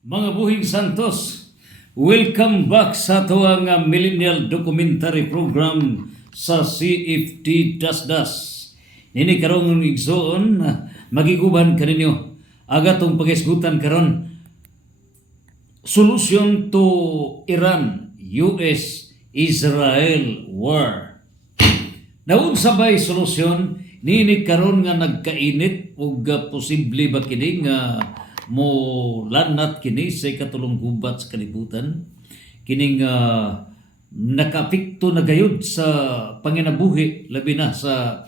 Mga buhing santos, welcome back sa tuwang millennial documentary program sa CFT Dasdas. Nini karong igsoon, magiguban kaninyo agatong pagisgutan karon solution to Iran US Israel war. Naun sabay solusyon nini karon nga nagkainit ug posible ba kini nga mo lanat kini sa katulong gubat sa kalibutan kining nakapikto na gayud sa panginabuhi labi na sa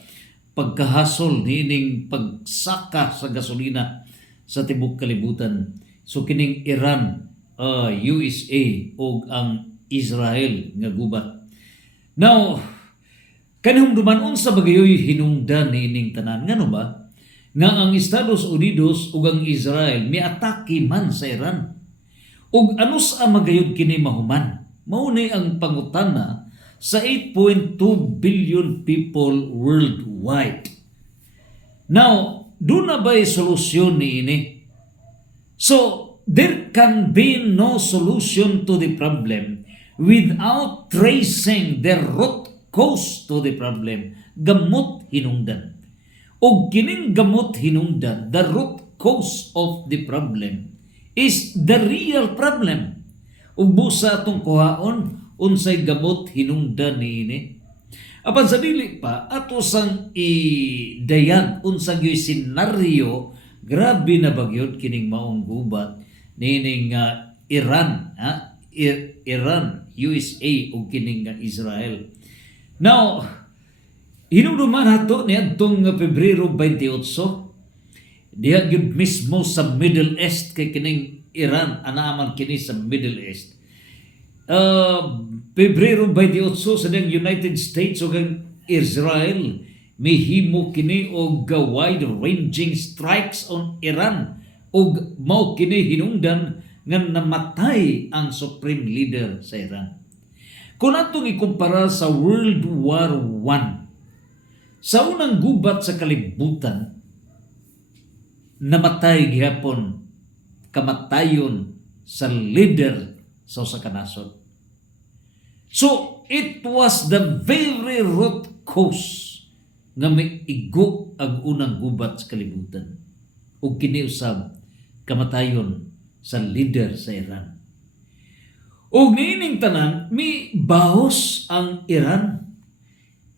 pagkahasol nining pagsaka sa gasolina sa tibok kalibutan. So kining Iran, USA ug ang Israel nga gubat. Now kanihong dumanon sa bagayoy hinungdan nining tanan ngano ba nga ang Estados Unidos ug ang Israel miatake man sa Iran. Ug anus ang magayod kini mahuman? Mao ni ang pangutana sa 8.2 billion people worldwide. Now, do na ba'y solusyon ni ini? So, there can be no solution to the problem without tracing the root cause to the problem. Gamot hinungdan. O kining gamot hinungdan, the root cause of the problem is the real problem. Ug busa atong kuhaon unsay gamot hinungdan niini. Apan sa dili pa ato sang idayag unsang yoy senaryo grabe na bagyod kining maong gubat nining Iran, Iran, USA ug kining Israel. Now, hinungduman hato ni adtong Pebrero 28, diha gyud mismo sa Middle East kay kining Iran anaaman kini sa Middle East. Pebrero 28 sa ding United States ug Israel mihimo kini og wide-ranging strikes on Iran ug mao kini hinungdan nga namatay ang supreme leader sa Iran. Kung atong ikumpara sa World War I, sa unang gubat sa kalibutan, namatay gihapon kamatayon sa leader sa usa ka nasod. So, it was the very root cause nga may igo ang unang gubat sa kalibutan. O kiniusab kamatayon sa leader sa Iran. O nining tanan, may bahos ang Iran.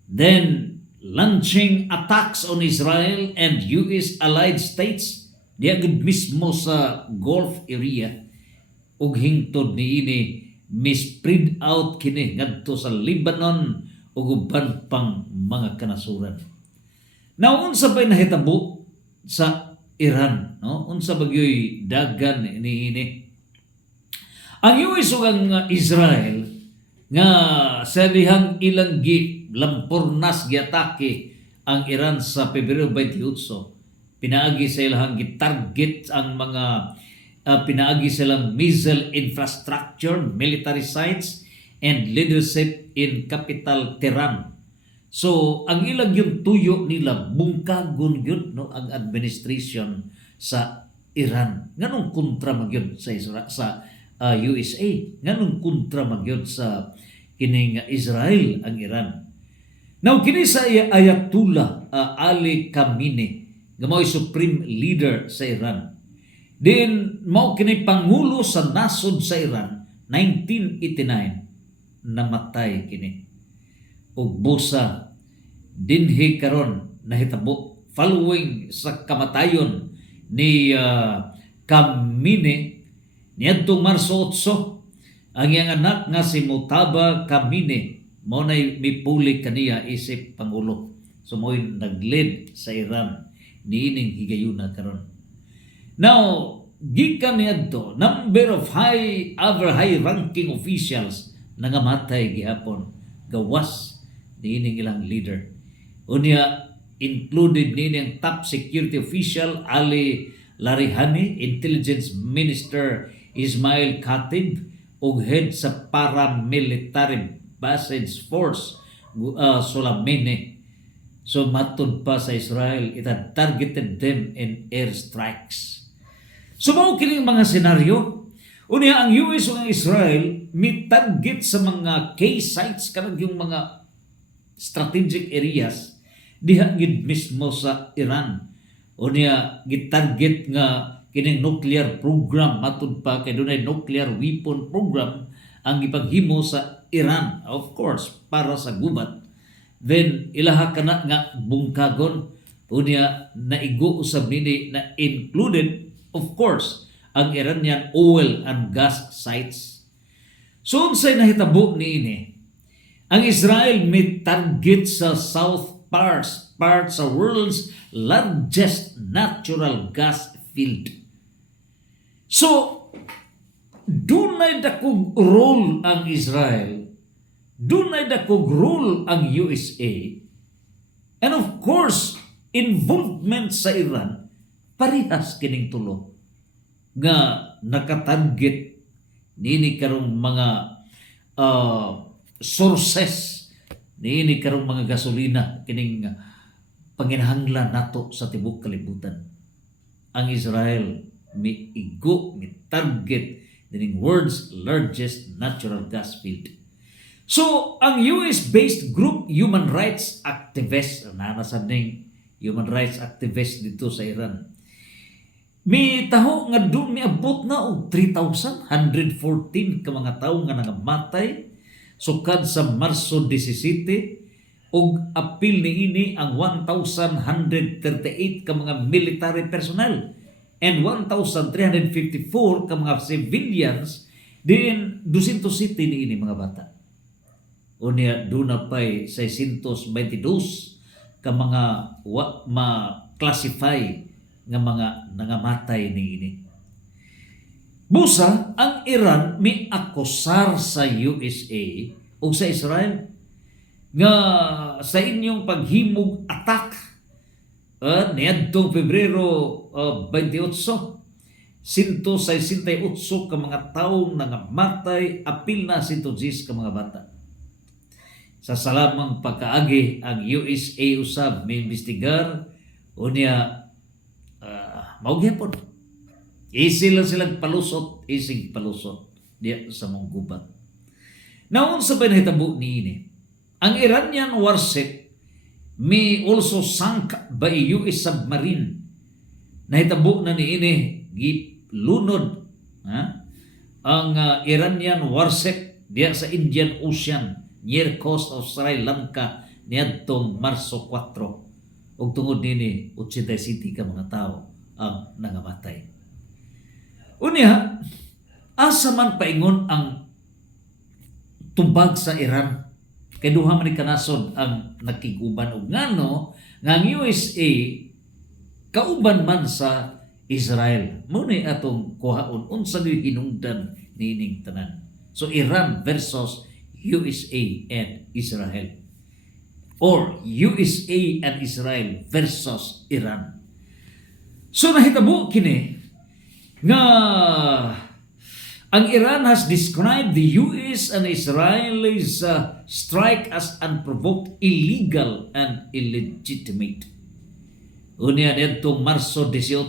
Then, launching attacks on Israel and US allied states diagud mismo sa Gulf area ug hingtod niini mispread out kini ngadto sa Lebanon ug uban pang mga kanasuran. Now unsa bay nahitabo sa Iran, no? Unsa bagyoy dagan niini? Ang US ug ang Israel nga sa dihang ilang lampurnas giatake ang Iran sa Pebrero 28. Pinaagi sa ilang gitarget ang mga pinaagi silang missile infrastructure, military sites, and leadership in capital Tehran. So, ang ilang yung tuyo nila, bungkagon yun, no, ang administration sa Iran. Nganong kontra magyod sa USA? Nganong kontra magyod sa kining Israel ang Iran? Now, kini sa Ayatollah Ali Khamenei, nga mao'y supreme leader sa Iran. Then, mao kini pangulo sa nasod sa Iran, 1989, namatay kini. Ug busa, dinhi karon nahitabo following sa kamatayon ni Khamenei niadtong Marso 8, ang iyang anak nga si Mojtaba Khamenei mao nay mipuli kaniya isip pangulo. So mo'y nag-lead sa Iran niining higayuna karon. Now, gikan niadto number of high-ranking officials nangamatay gihapon gawas niining ilang leader. Unya included niining top security official Ali Larihani, intelligence minister Ismail Khatib ug head sa paramilitary Basij Force Soleimani. So matud pa sa Israel, it had targeted them in airstrikes. So mao kining mga senaryo Unya ang US o ang Israel mitarget sa mga key sites kanang yung mga strategic areas diha gid mismo sa Iran. Unya gitarget nga kining nuclear program matud pa kay dunay nuclear weapon program ang gipaghimo sa Iran, of course para sa gubat. Then ilaha kana nga bungkagon unya naigo usab nini na included of course ang Iranian oil and gas sites. So unsay nahitabo niini? Ang Israel may target sa south part sa world's largest natural gas field. So dunay dakog role ang Israel, dunay dakog role ang USA, and of course involvement sa Iran parehas kining tulo nga nakatarget nini karong mga sources nini karong mga gasolina kining panginahanglan nato sa tibuok kalibutan. Ang Israel miigo mi target dining world's largest natural gas field. So ang US-based group human rights activists nanasan ning human rights activists dito sa Iran mi taho nga doon miabot na og 3,114 ka mga tawo nga nangamatay sukad sa Marso 17 ug apil niini ang 1,138 ka mga military personnel and 1,354 ka mga civilians din 207 niini mga bata. Unya doon pay 622 ka mga ma-classify nga mga nangamatay niini. Busa ang Iran mi akusar sa USA o sa Israel nga sa inyong paghimog attack niadtong Pebrero 28 168 ka mga tawo nangamatay, apil na 110 ka mga bata. Sa salamang pagkaagi ang USA usab may investigar unya maugyapon. Easy lang silang palusot, isig palusot diya sa mong gubat. Naon sa pinahitabo niini, ang Iranian warship may also sunk by US submarine. Nahitabo na niini gilunod ang Iranian warship diya sa Indian Ocean near coast of Sri Lanka niadtong Marso 4. Ug tungod nini 87 ka mga tao ang nangamatay. Unya, asa man paingon ang tubag sa Iran kay duha man ni kanasod ang nakiguban og ngano nga ang USA kauban man sa Israel. Muna atong kuhaon unsa gyud hinungdan nining tanan. So Iran versus USA and Israel, or USA and Israel versus Iran. So nahitabo kini nga ang Iran has described the US and Israelis strike as unprovoked, illegal and illegitimate. Unya nitong Marso 18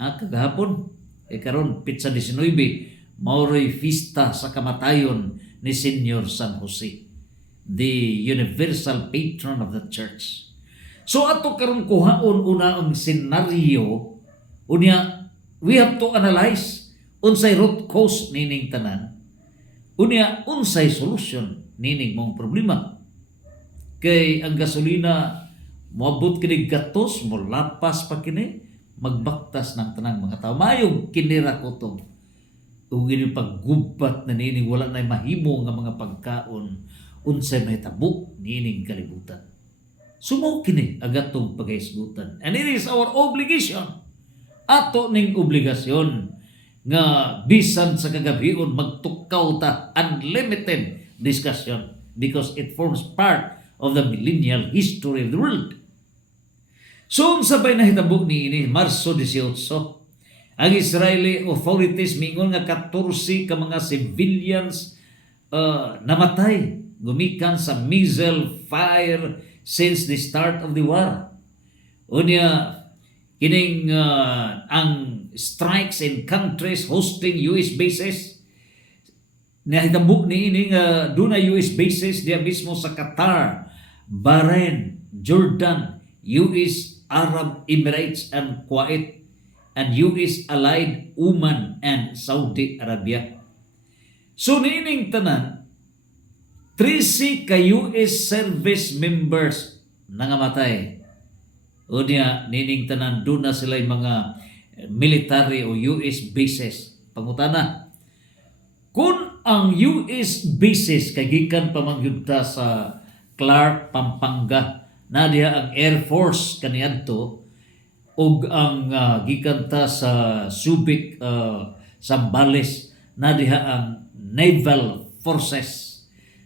kagahapon karon pitsa 19 mao'y fiesta sa kamatayon ni Senyor San Jose, the universal patron of the church. So ato karon kuhaon una ang senaryo unya we have to analyze unsay root cause nining tanan unya unsay solution nining mong problema. Kay ang gasolina moabot kini gatos mo lapas pa kini magbaktas ng tanang mga tao mayong kinira kutong ug ini paggubat na nining wala na mahimo nga mga pagkaon unsay mahitabo nining kalibutan. Sumo kini agatong pagahisgutan. And it is our obligation, ato ning obligasyon nga bisan sa kagabion magtukaw ta unlimited discussion because it forms part of the millennial history of the world. So sabay na hitabo niini Marso 18, ang Israeli authorities mingon nga 14 ka mga civilians namatay gumikan sa missile fire since the start of the war. Unya kining ang strikes in countries hosting US bases. Nahitabo niini nga duna US bases diya mismo sa Qatar, Bahrain, Jordan, US Arab Emirates and Kuwait, and US allied Oman and Saudi Arabia. So niining tanan 13 ka US service members nangamatay. O niya, nining tanan doon na sila yung mga military o US bases. Pangutana, kung ang US bases kagikan pamangyudta sa Clark, Pampanga, na diha ang Air Force kaniadto, ug ang gikan ta sa Subic, Zambales, na diha ang Naval Forces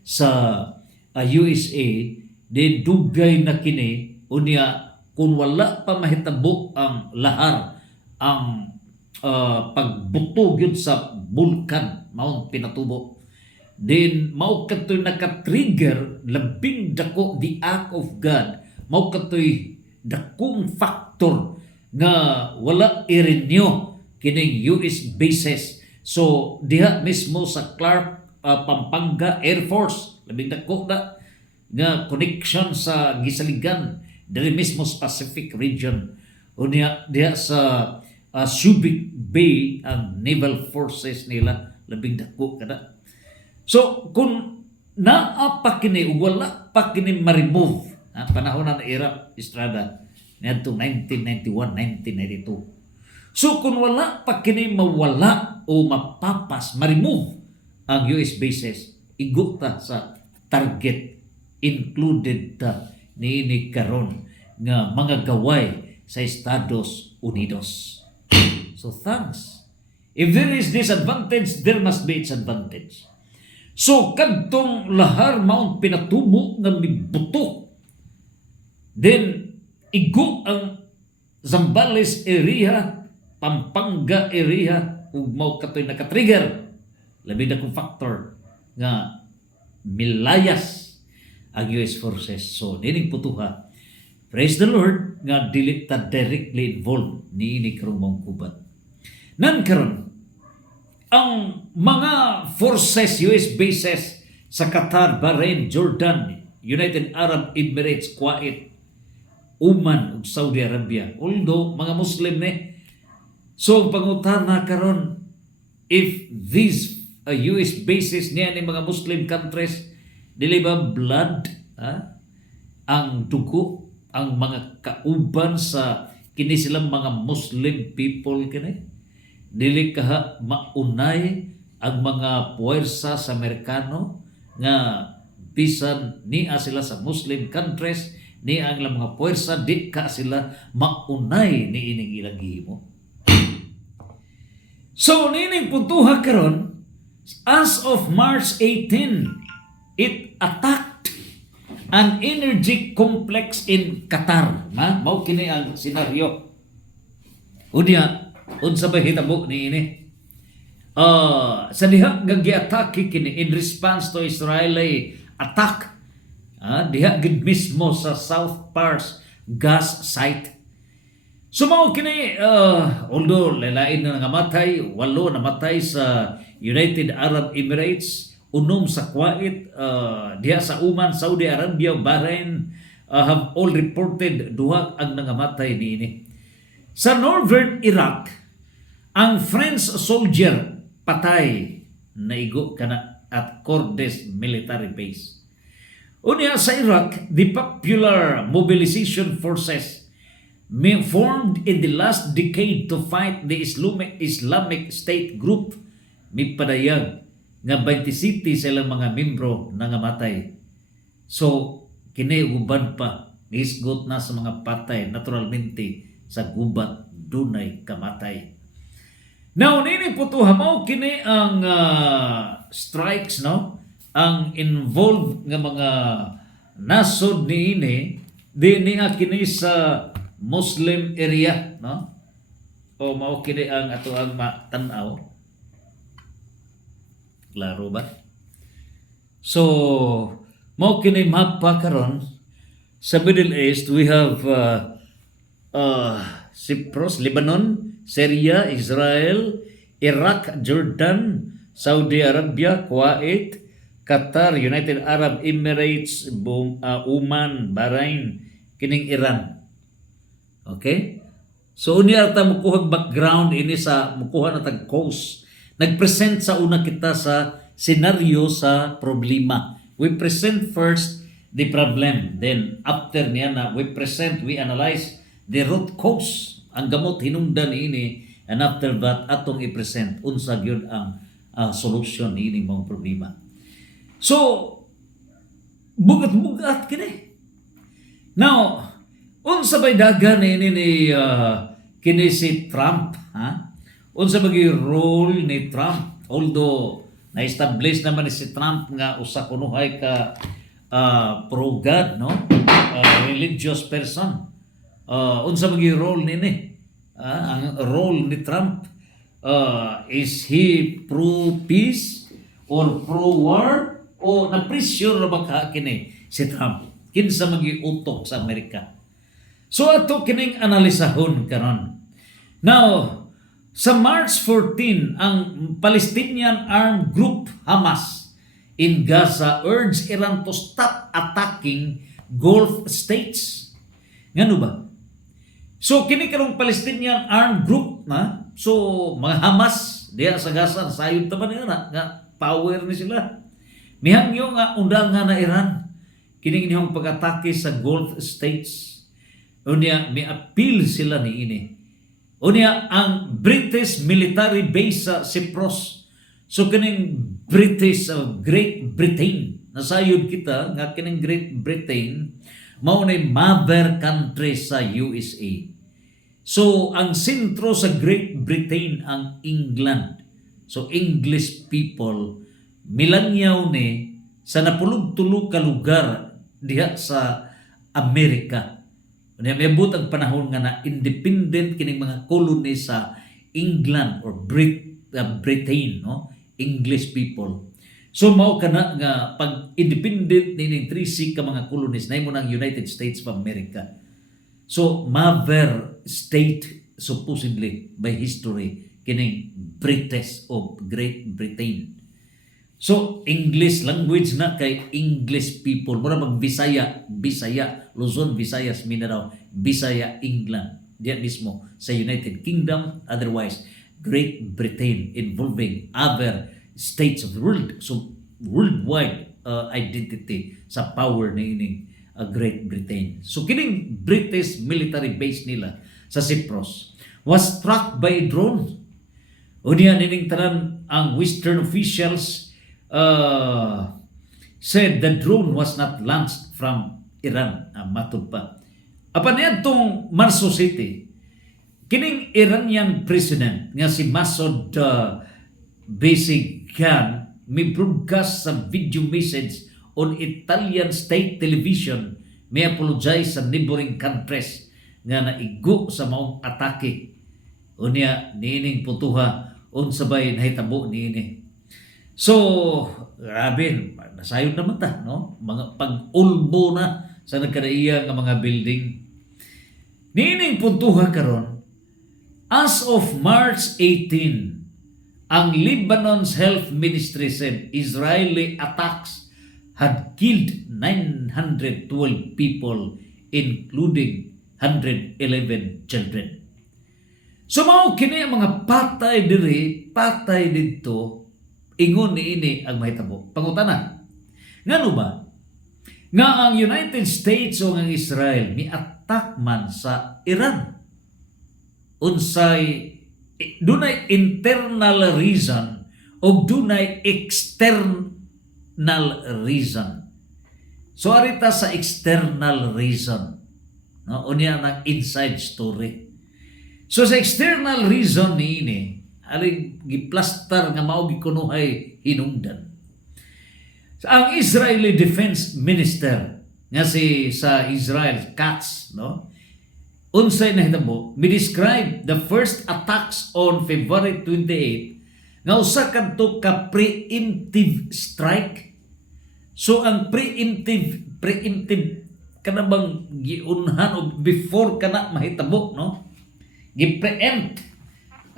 sa USA, di dugay na kini unya kung wala pa mahitabo ang lahar, ang pagbutog yun sa bulkan maong pinatubo, then mao katoy naka-trigger labing dako the act of God, mao katoy dakong factor nga wala i-renew kining US bases. So diha mismo sa Clark, Pampanga Air Force, labing dako na nga connection sa gisaligan diri mismo sa Pacific region, o diha sa Subic Bay ang naval forces nila, labing dako kada. So kung naa pa kini ug wala pa kini ma-remove, panahon na era Estrada niadtong 1991, 1992. So kung wala pa kini mawala o mapapas, ma-remove ang US bases, iguta sa target included ta niini karon nga mga gaway sa Estados Unidos. So thanks. If there is disadvantage, there must be its advantage. So kadtong lahar maong pinatubo nga mibuto, then igo ang Zambales area, Pampanga area, ug mao katoy naka-trigger labi na kong factor nga milayas ang US forces. So nining putuha, praise the Lord nga dili ta directly involved niini karong mong kubat. Nan karon ang mga forces, US bases sa Qatar, Bahrain, Jordan, United Arab Emirates, Kuwait, Oman ug Saudi Arabia, although mga Muslim ni. So pangutana karon, if these US bases niya ni mga Muslim countries, dili ba blood, ang dugo, ang mga kauban sa kini silang mga Muslim people kini? Dili kaha maunay ang mga puwersa sa Amerikano nga bisan niya sila sa Muslim countries, niya ang mga puwersa di ka sila maunay ni ining ilang gihimo. So nining puntuha karon, as of March 18, it attacked an energy complex in Qatar. Mao kini ang senaryo. Unya, unsa ba hitabo niini? Sa diha nga gi-atake kini in response to Israeli attack. Diha gid mismo sa South Pars gas site. So mao kini, although lalain na namatay, 8 namatay sa United Arab Emirates, 6 sa Kuwait, diha sa Oman, Saudi Arabia, Bahrain, have all reported 2 ang nangamatay niini. Sa northern Iraq, ang French soldier patay naigo kana at Cordes military base. Unya sa Iraq, the Popular Mobilization Forces formed in the last decade to fight the Islamic State group, mipadayag nga 27 silang mga membro nangamatay. So kini uban pa isgot na sa mga patay, naturalmente sa gubat dunay kamatay. Now nini putuha mao kini ang strikes, no, ang involved nga mga nasod niini niya kini sa Muslim area, no, o mao kini ang ato ang matanaw. Klaro ba? So mao kini mapa karon sa Middle East. We have Cyprus, Lebanon, Syria, Israel, Iraq, Jordan, Saudi Arabia, Kuwait, Qatar, United Arab Emirates, Oman, Bahrain, kining Iran. Okay? So unya ta mukuha background ini sa mukuha na tag cause. Nagpresent sa una kita sa senaryo sa problema. We present first the problem. Then after niya na we analyze the root cause. Ang gamot hinungdan ini, and after that atong i-present unsa gyud ang solution ini mong problema. So bugat-bugat kini. Now, unsa bay dagan ini ni kini si Trump, ha? Unsa bagi role ni Trump? Although na-establish naman ni si Trump nga usa kunuhay ka pro-God, no? Religious person. Unsa bagi role nini? Ang role ni Trump, is he pro-peace or pro-war? O na-pressure na ba ka kini si Trump? Kinsa magi utok sa Amerika? So ato kining analisahon karon. Now, sa March 14, ang Palestinian Armed Group Hamas in Gaza urged Iran to stop attacking Gulf states. Ngano ba? So kini karong Palestinian Armed Group na, so mga Hamas diya sa Gaza sayod ta man nila nga power ni sila. Mihangyo nga undangan na Iran kining inyong pag-atake sa Gulf states. Unya may appeal sila ni ini. Unya ang British military base sa Cyprus. So kining British Great Britain, nasayod kita nga kining Great Britain mao nay mother country sa USA. So ang sentro sa Great Britain ang England. So English people milangyaw ni sa napulog-tulog ka lugar diha sa Amerika. May ang panahon nga na independent kining mga colony sa England or Britain, no? English people. So mao kana nga pag independent nining 3 ka mga colonies nahimo ng United States of America. So mother state supposedly by history kining British of Great Britain. So English language na kay English people. Mura mag Bisaya, Luzon, Visayas, Mindanao, Bisaya, England. Diyan mismo sa United Kingdom, otherwise Great Britain involving other states of the world. So worldwide identity sa power ni ining Great Britain. So kining British military base nila sa Cyprus was struck by a drone. Unya nining tanan ang Western officials said the drone was not launched from Iran. Matud pa. Apan niadtong Marso City, kining Iranian president nga si Masoud Pezeshkian may broadcast sa video message on Italian state television, may apologize sa neighboring countries nga naigo sa maong atake. Unya niining putuha unsabay nahitabo niini. So, grabe, nasayod naman ta, no? Mga pag-ulbo na sa nagkadaiya ng mga building. Nining puntuha karon, as of March 18, ang Lebanon's health ministry said Israeli attacks had killed 912 people, including 111 children. So, mao kini ang mga patay dito, ingon ni ini ang mahitabo. Pangutana, ngano ba? Nga ang United States o ang Israel ni attack man sa Iran. Unsay dunay internal reason o dunay external reason. So arita sa external reason, no? Unya ng inside story. So sa external reason ni ini aling giplastar nga mao gikunuhay hinungdan. Ang Israeli Defense Minister nga sa Israel Katz, no? Unsay nahitabo, mi-describe the first attacks on February 28 nga usa kadto ka preemptive strike. So ang preemptive kanabang giunhan o before kana mahitabo, no? Gi-preempt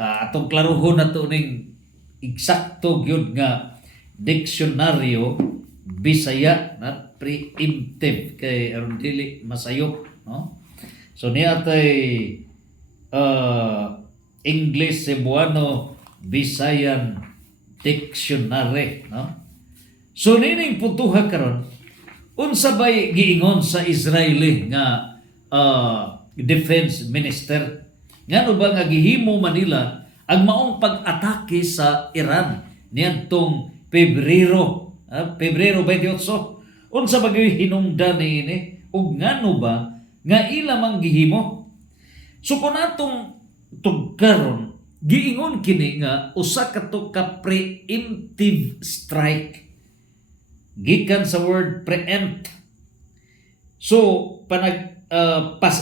atong klaruhon na to ning eksakto gyud nga diksyonaryo Bisaya na preemptive kay aron dili masayop, no? So niya tay English Cebuano Visayan Dictionary, no? So nining putuha karon unsa bay giingon sa Israeli nga defense minister ngano ba nga gihimo Manila ang maong pag-atake sa Iran niadtong Pebrero 28. Unsa ba gyud hinungdan niini ug ngano ba nga ila mang gihimo? So kung atong tugkaron giingon kini nga usa ka to ka preemptive strike gikan sa word preempt. So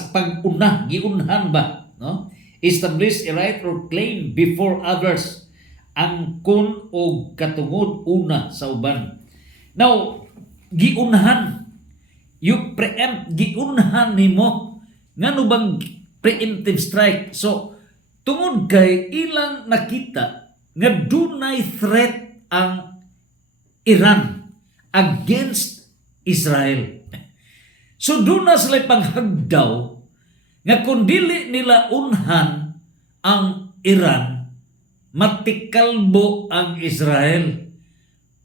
pag-una giunhan ba, no? Establish a right or claim before others, angkon o katungod una sa uban. Now, giunhan, you preempt, giunhan nimo. Ngano bang preemptive strike? So, tungod kay ilang nakita nga dunay threat ang Iran against Israel. So, doon na sila panghagdaw nga kung dili nila unhan ang Iran, matikalbo ang Israel.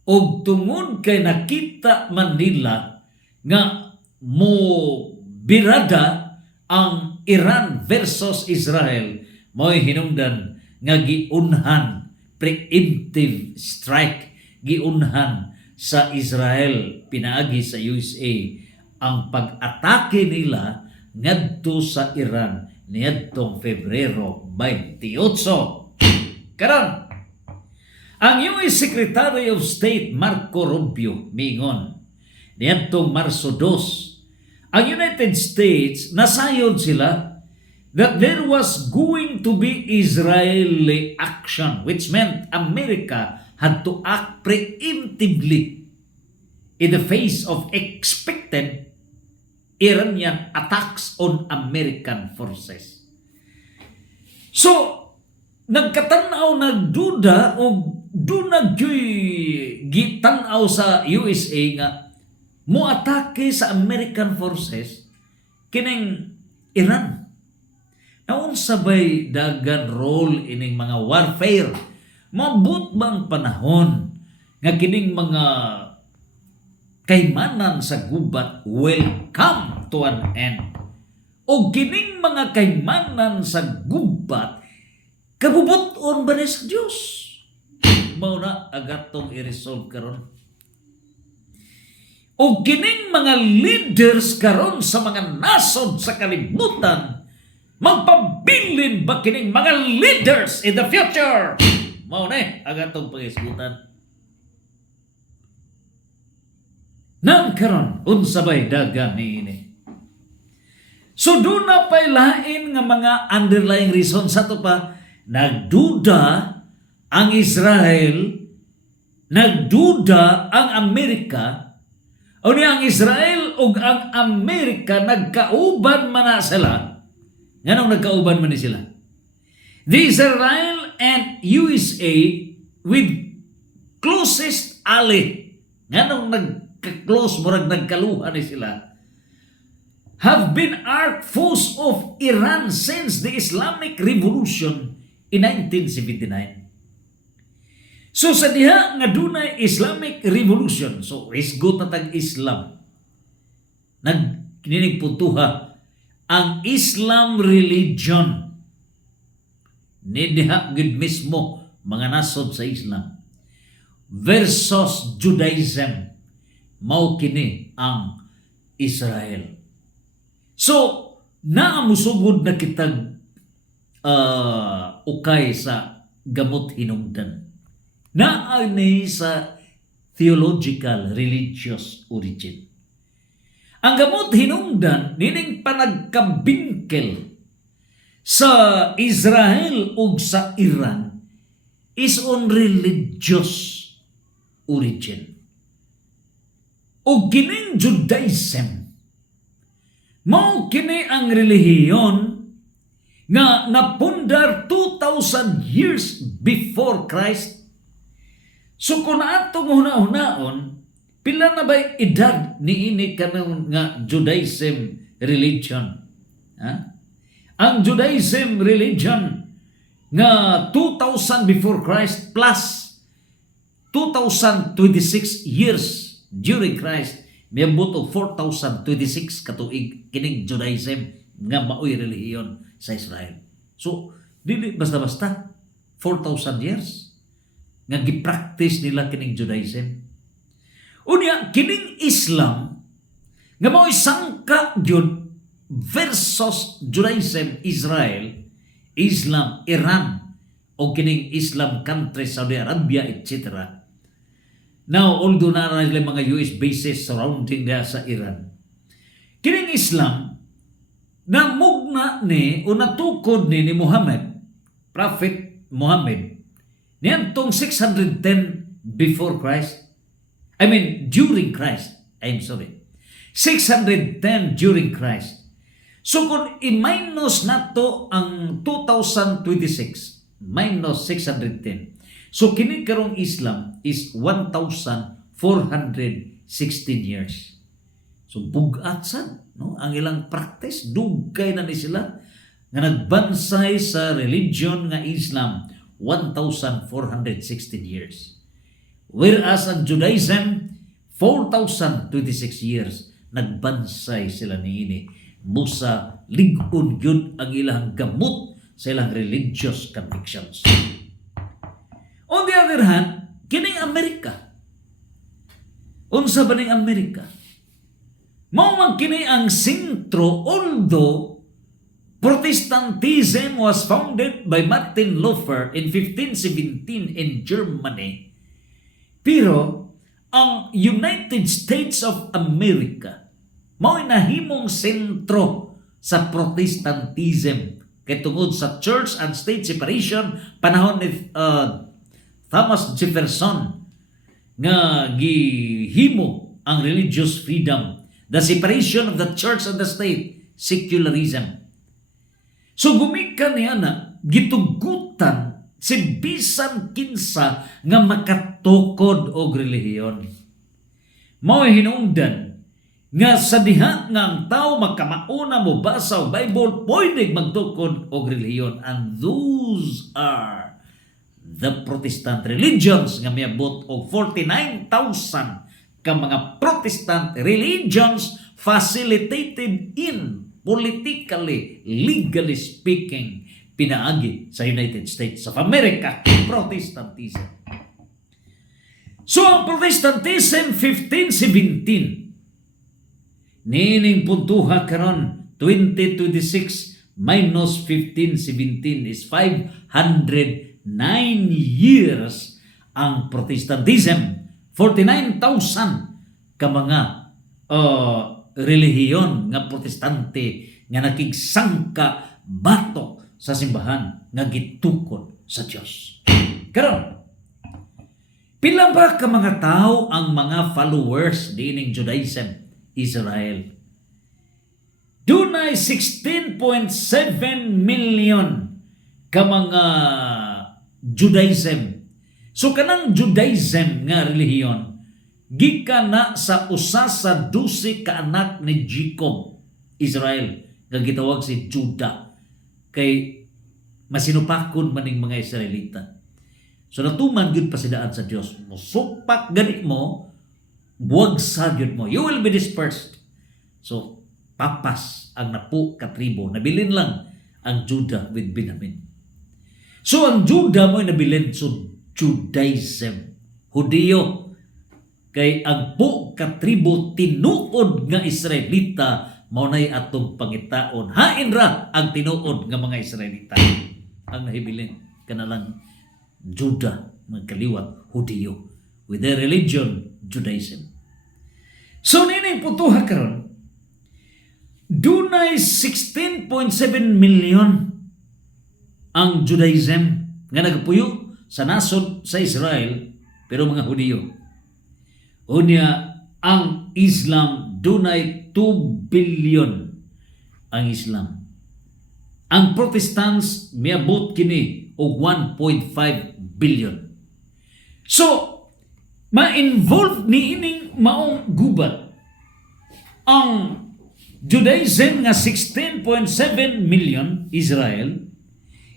O tungod kay nakita man nila nga mo birada ang Iran versus Israel, mo'y hinungdan nga giunhan, preemptive strike, giunhan sa Israel, pinaagi sa USA, ang pag-atake nila ngadto sa Iran niadtong Pebrero 28. Karon, ang US Secretary of State Marco Rubio miingon niadtong Marso 2, ang United States nasayod sila that there was going to be Israeli action, which meant America had to act preemptively in the face of expected Iranian attacks on American forces. So, nagkatanaw, nagduda o dunagyoy gitanaw sa USA nga muatake sa American forces kining Iran. Naunsa bay dagan role ining mga warfare? Mabut bang panahon nga kining mga kaymanan sa gubat will come to an end? O kining mga kaymanan sa gubat kabubuton ba ni sa Diyos? Mao na agatong i-resolve karon. O kining mga leaders karon sa mga nasod sa kalibutan, magpabilin ba kining mga leaders in the future? Mao na agatong pag-isgutan. Nang karon unsa bay dagan niini? So doon na pa'y lain nga mga underlying reason sa to pa. Nagduda ang Israel, nagduda ang Amerika, o niya ang Israel ug ang Amerika nagkauban man na sila. Nganong nagkauban man ni sila? The Israel and USA with closest ally. Nganong nagka-close murag nagkaluhan ni sila? Have been arch foes of Iran since the Islamic Revolution in 1979. So sa diha nga dunay Islamic Revolution, so isgot na tag-Islam, nagkininig putuha ang Islam religion ni diha gid mismo mga nasod sa Islam versus Judaism, mao kini ang Israel. So naamusugod na kitag ukay sa gamot hinungdan. Naanay sa theological, religious origin. Ang gamot hinungdan, nining panagkabingkel sa Israel ug sa Iran is on religious origin. O kining Judaism, mao kini ang relihiyon nga napundar 2,000 years before Christ. So kung atong huna-hunaon, pila na ba edad niini kanang nga Judaism religion? Ha? Ang Judaism religion nga 2,000 before Christ plus 2,026 years during Christ, miabot og 4,026 katuig kining Judaism nga maoy relihiyon sa Israel. So, dili basta-basta 4,000 years nga gipractice nila kining Judaism. Unya kining Islam nga mao'y sangka gyud versus Judaism, Israel, Islam, Iran, o kining Islam country, Saudi Arabia, etc. Now, although na mga US bases surrounding dia sa Iran, kining Islam na mugna ni o natukod ni Muhammad, Prophet Muhammad, niyantong 610 before Christ. I mean, during Christ. I'm sorry. 610 during Christ. So kung i-minus nato ang 2026 minus 610. So kini karong Islam is 1,416 years. So bugat sad, no? Ang ilang practice dugay na ni sila nga nagbansay sa religion nga Islam 1,416 years. Whereas ang Judaism 4,026 years nagbansay sila niini. Musa lig-on gyud ang ilang gamot sa ilang religious convictions. On the other hand, kining Amerika. Unsa ba ning Amerika? Mao man kini ang sentro, although Protestantism was founded by Martin Luther in 1517 in Germany. Pero ang United States of America mao'y nahimong sentro sa Protestantism kay tungod sa church and state separation panahon ni Thomas Jefferson nga gihimo ang religious freedom, the separation of the church and the state, secularism. So gumikan niya na gitugutan si bisan kinsa nga makatukod og relihiyon. Mao hinungdan nga sa diha nga ang tao magkamauna mo basa og Bible pwede magtukod og relihiyon, and those are the Protestant religions nga miabot og 49,000 ka mga Protestant religions facilitated in politically, legally speaking, pinaagi sa United States of America, Protestantism. So ang Protestantism 1517 nining puntuha karon 2026 minus 1517 is 509 years ang Protestantism. 49,000 ka mga relihiyon nga protestante nga nakigsangka batok sa simbahan nga gitukod sa Dios. Karon, pila ba ka mga tao ang mga followers dining Judaism, Israel? Dunay 16.7 million ka mga Judaism. So kanang Judaism nga relihiyon gikan na sa usa sa 12 ka anak ni Jacob, Israel, nga gitawag si Judah, kay masinupakon maning mga Israelita. So natuman gyud pa sidaan sa Dios, musupak gani mo, buwag sa gyud mo, you will be dispersed. So papas ang napu ka tribo, nabilin lang ang Judah with Benjamin. So ang Judah mo nabilin so Judaism, Hudiyo. Kay ang po ka tribo tinuod nga Israelita maunay atong pangitaon. Hain ra ang tinuod nga mga Israelita. Ang nahibilin kanalang Judah, magkaliwat Hudiyo, with their religion, Judaism. So nining putuha karon, dunay 16.7 million ang Judaism nga nagpuyo sa nasod sa Israel, pero mga Hudiyo. Unya ang Islam dunay 2 billion ang Islam. ang Protestants miabot kini og 1.5 billion. So, ma-involve ni ining maong gubat ang Judaism nga 16.7 million Israel,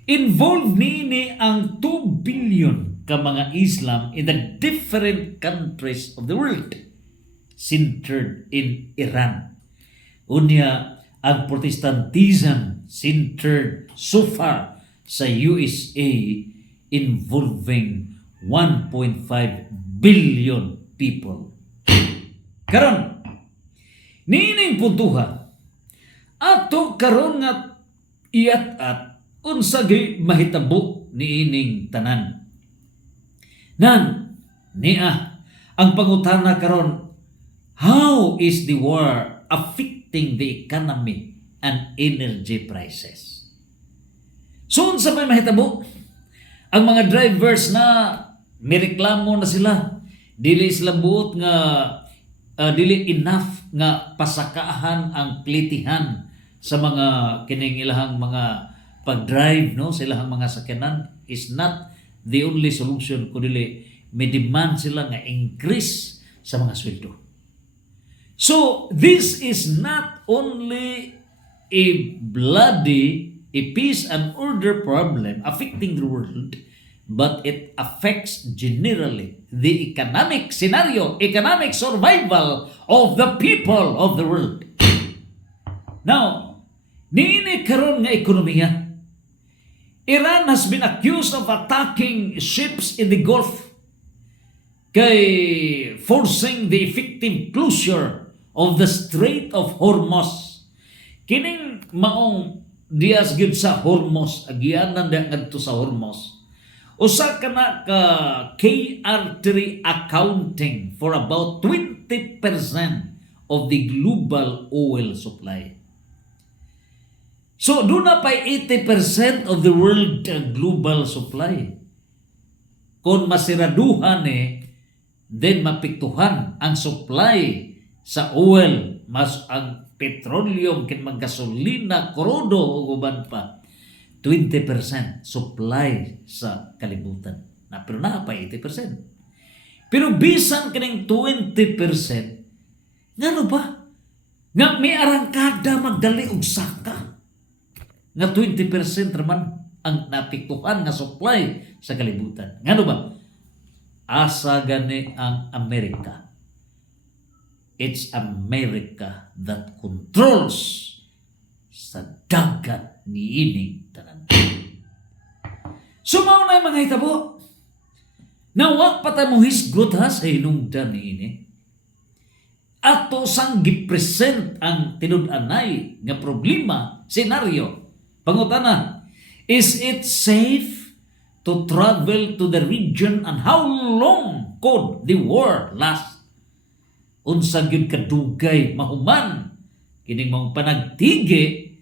involved ni ang 2 billion ka mga Islam in the different countries of the world centered in Iran. Unya, ang Protestantism centered so far sa USA involving 1.5 billion people. Karon, niining puntuha, ato karon nga iat-at unsa gyud mahitabo niining tanan. Nan, niya, ang pangutana karon, how is the war affecting the economy and energy prices? So, unsa may mahitabo? Ang mga drivers na mireklamo na sila, dili sila buot nga dili enough nga pasakahan ang plitihan sa mga kining ilahang mga pag-drive, no, sa ilahang mga sakyanan is not the only solution, kundi may demand sila nga increase sa mga sweldo. So this is not only a peace and order problem affecting the world, but it affects generally the economic scenario, economic survival of the people of the world. Now, niini karon nga ekonomiya, Iran has been accused of attacking ships in the Gulf, kay forcing the effective closure of the Strait of Hormuz. Kining maong dias gyud sa Hormuz, agianan da ngadto sa Hormuz, usa ka na ka KR3 accounting for about 20% of the global oil supply. So, doon na pa 80% of the world global supply. Kung masiraduhan then mapiktuhan ang supply sa oil, mas ang petroleum, kin gasolina, krudo, o uban pa, 20% supply sa kalibutan. Pero na pa 80%. Pero bisan kining 20%, ngano ba? Nga may arangkada magdali og saka. Nga 20% naman ang napiktuhan nga supply sa kalibutan. Ngano ba? Asa gani ang Amerika. It's America that controls sa dagat niining tanan. So, mao na mga hitabo. Nawa pa tayo hisgot ha sa hinungdan niini. Ato sang gipresent ang tinud-anay nga problema, senaryo. Pangutana, is it safe to travel to the region and how long could the war last? Unsa gyud kadugay mahuman kining mong panagtige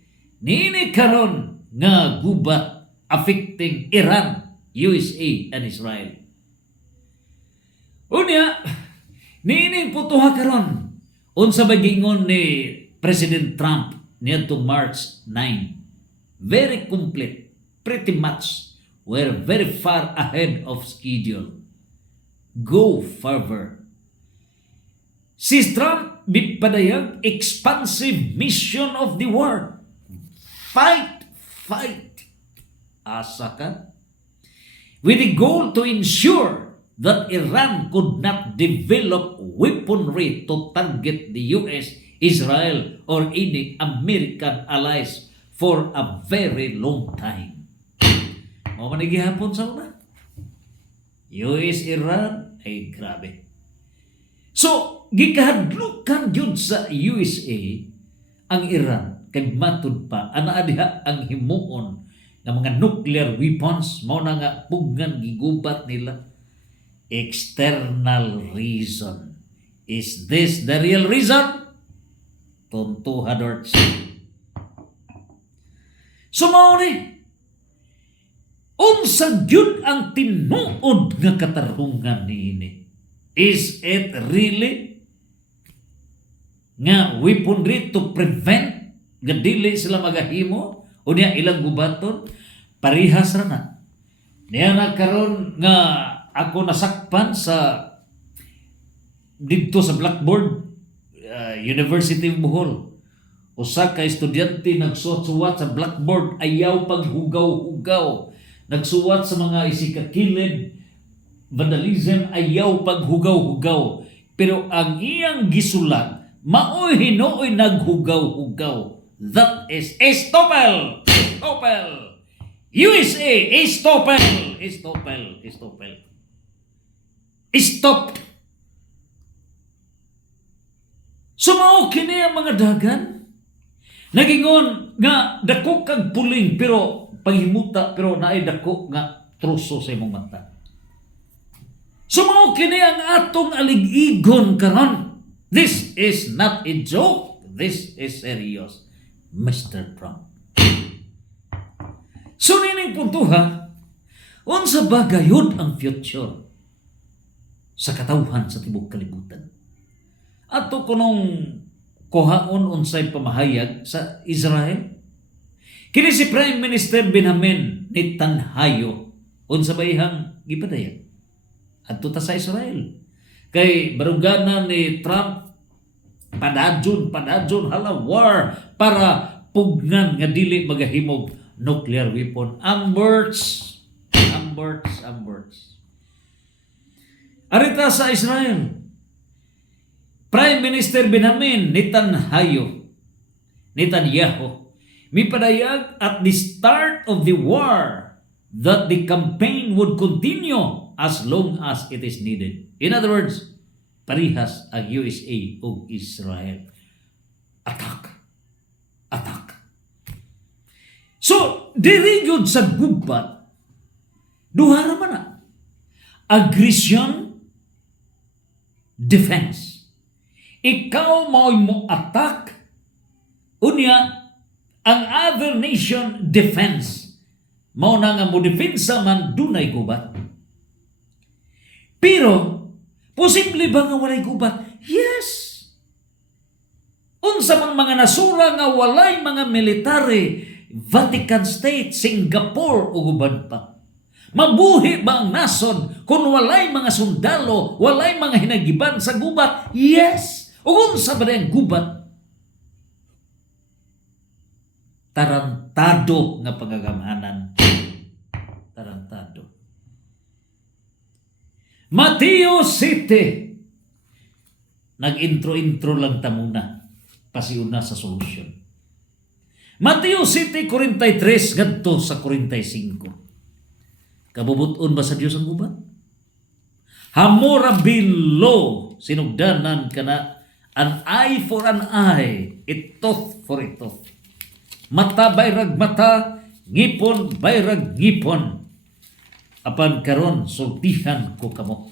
niini karon nga gubat affecting Iran, USA and Israel. Unya, niining putuha karon unsa ba gingon ni President Trump niadtong March 9? Very complete, pretty much. We're very far ahead of schedule. Go further. Si Trump bipadayag expansive mission of the war. Fight. Asa ka? With the goal to ensure that Iran could not develop weaponry to target the US, Israel, or any American allies for a very long time. Mao man gihapon sa una. US, Iran, ay grabe. So, gikahadlukan yun sa USA ang Iran, kay matud pa, ana diha ang himuon ng mga nuclear weapons, mao na nga pugnan gigubat nila. External reason. Is this the real reason? Tonto hadorts. So mao ni, unsa gyud ang tinuod nga katarungan niini? Is it really nga weaponry to prevent nga dili sila magahimo Unya ilang gubaton, parihas ra na. Niya nagkaroon nga ako nasakpan sa dito sa Blackboard, University of Bohol. Usa ka estudyante nagsuwat-suwat sa blackboard, ayaw paghugaw-hugaw. Nagsuwat sa mga isikakilid, vandalism, ayaw paghugaw-hugaw. Pero ang iyang gisulat, maoy hinooy naghugaw-hugaw. That is Estoppel! Estoppel! USA! Estoppel! Estoppel! Estoppel! Stop! Sumao kini ang mga dagan. Nagingon nga dako kag puling pero panghimuta pero naay dako nga truso sa imong mata. Sumao kini ang atong alig-igon karon. This is not a joke. This is serious, Mr. Trump. So nining puntuha, unsa ba gayud ang future sa katawhan sa tibuok kalibutan? Ato kunong kuhaon unsay pamahayag sa Israel. Kini si Prime Minister Benjamin Netanyahu, unsa ba ihang gipadayag adto ta sa Israel? Kay baruganan ni Trump padadyon hala war para pugnan nga dili magahimog nuclear weapon. Amberts. Arita sa Israel, Prime Minister Benjamin Netanyahu mipadayag at the start of the war that the campaign would continue as long as it is needed. In other words, parihas ang USA o Israel. Attack. So, diri gyud sa gubat, duha ra man na. Aggression, defense. Ikaw mao'y mo attack, unya ang other nation defense. Mao na nga mo defensa man dunay gubat. Pero posible ba nga walay gubat? Yes. Unsa man mga nasura nga walay mga military, Vatican State, Singapore ug uban pa. Mabuhi ba ang nasod kung walay mga sundalo, walay mga hinagiban sa gubat? Yes. Ug unsa ba ang gubat? Tarantado nga pagagamanan. Tarantado. Mateo City. Nag-intro lang ta muna. Pasiuna sa solusyon. Mateo City 43 ngadto sa 45. Kabubuton ba sa Dios ang gubat? Hamora bilo sinugdanan kana an eye for an eye, a tooth for a tooth. Mata bayrag mata, ngipon bayrag ngipon. Apan karon sultihan ko kamo.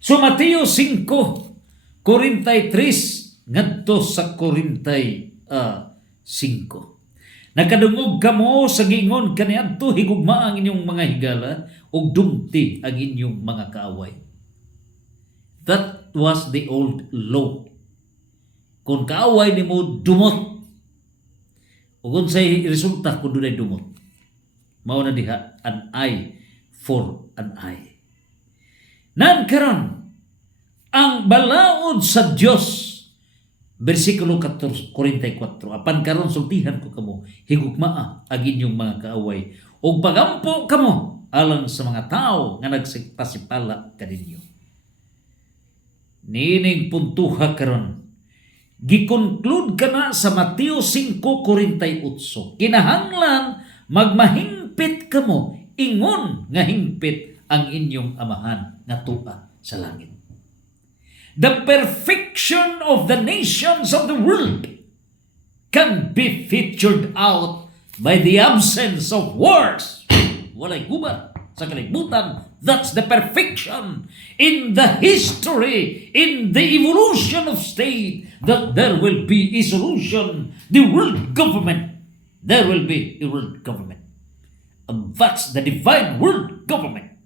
So Mateo 5:43 ngadto sa 45. Nakadungog kamo sa gingon kaniadto higugma ang inyong mga higala ug dumti ang inyong mga kaaway. That was the old law. Kung kaaway nimo dumot, ug unsay resulta kung dunay dumot, mao na diha an eye for an eye. Nan karon ang balaod sa Dios, versikulo 44, apan karon sultihan ko kamo, higugmaa ang inyong mga kaaway ug pagampo kamo alang sa mga tao nga nagpasipala kaninyo. Nining puntuha karon, gi-conclude ka na sa Mateo 5:48. Kinahanglan magmahimpit kamo, ingon nga himpit ang inyong amahan nga tuwa sa langit. The perfection of the nations of the world can be featured out by the absence of wars. Walay gubat sa kalibutan. That's the perfection in the history, in the evolution of state, that there will be a solution. The world government. There will be a world government. And that's the divine world government.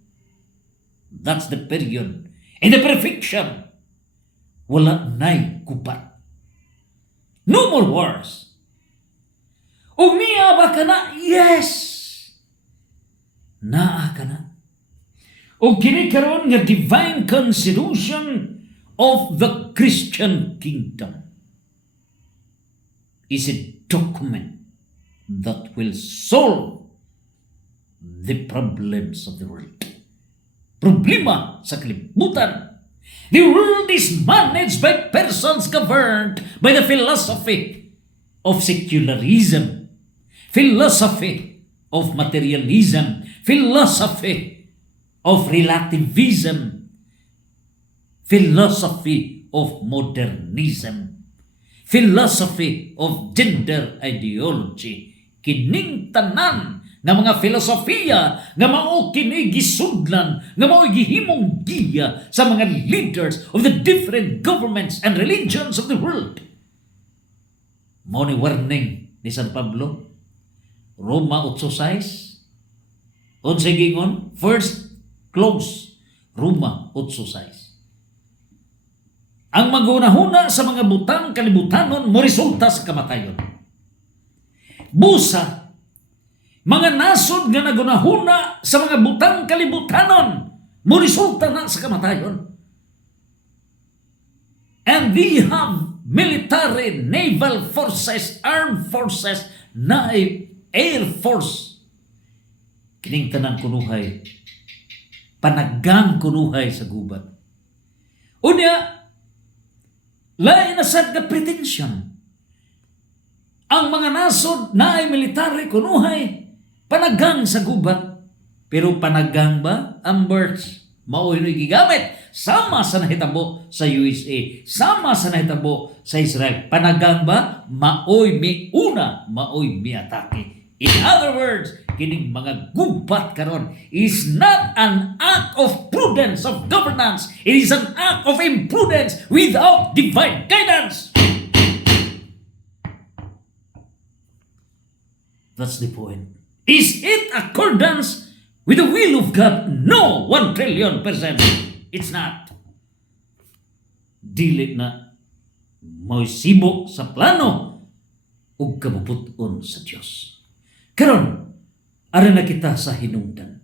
That's the period. In the perfection, wala na'y gubat. No more wars. O niya ba ka na? Yes! Naa ka na. O kinikaroon nga divine constitution of the Christian kingdom is a document that will solve the problems of the world. Problema sa kalibutan. The world is managed by persons governed by the philosophy of secularism, philosophy of materialism, philosophy of relativism, philosophy of modernism, philosophy of gender ideology. Kining tanan nga mga filosofiya nga mao kini gisudlan nga mao gihimong giya sa mga leaders of the different governments and religions of the world. Mao ni warning ni San Pablo, Roma 8:6. Unsay gingon? First clause, Roma 8:6. Ang magunahuna sa mga butang kalibutanon mo resulta sa kamatayon. Busa, mga nasod nga nagunahuna sa mga butang kalibutanon mo resulta na sa kamatayon. And we have military, naval forces, armed forces, na air force. Kining tanang kunuhay, panagang kunuhay sa gubat. Unya, lain na sad nga pretension. Ang mga nasod na ay military kunuhay, panagang sa gubat. Pero panagang ba ang birds? Mao'y gigamit. Sama sa nahitabo sa USA. Sama sa nahitabo sa Israel. Panagang ba? Mao'y miuna. Mao'y miatake. In other words, kining mga gubat karon is not an act of prudence of governance. It is an act of imprudence without divine guidance. That's the point. Is it accordance with the will of God? No, 1,000,000,000%. It's not. Dili na mo'y sibo sa plano ug kabubuton sa Dios. Karon, ara na kita sa hinungdan.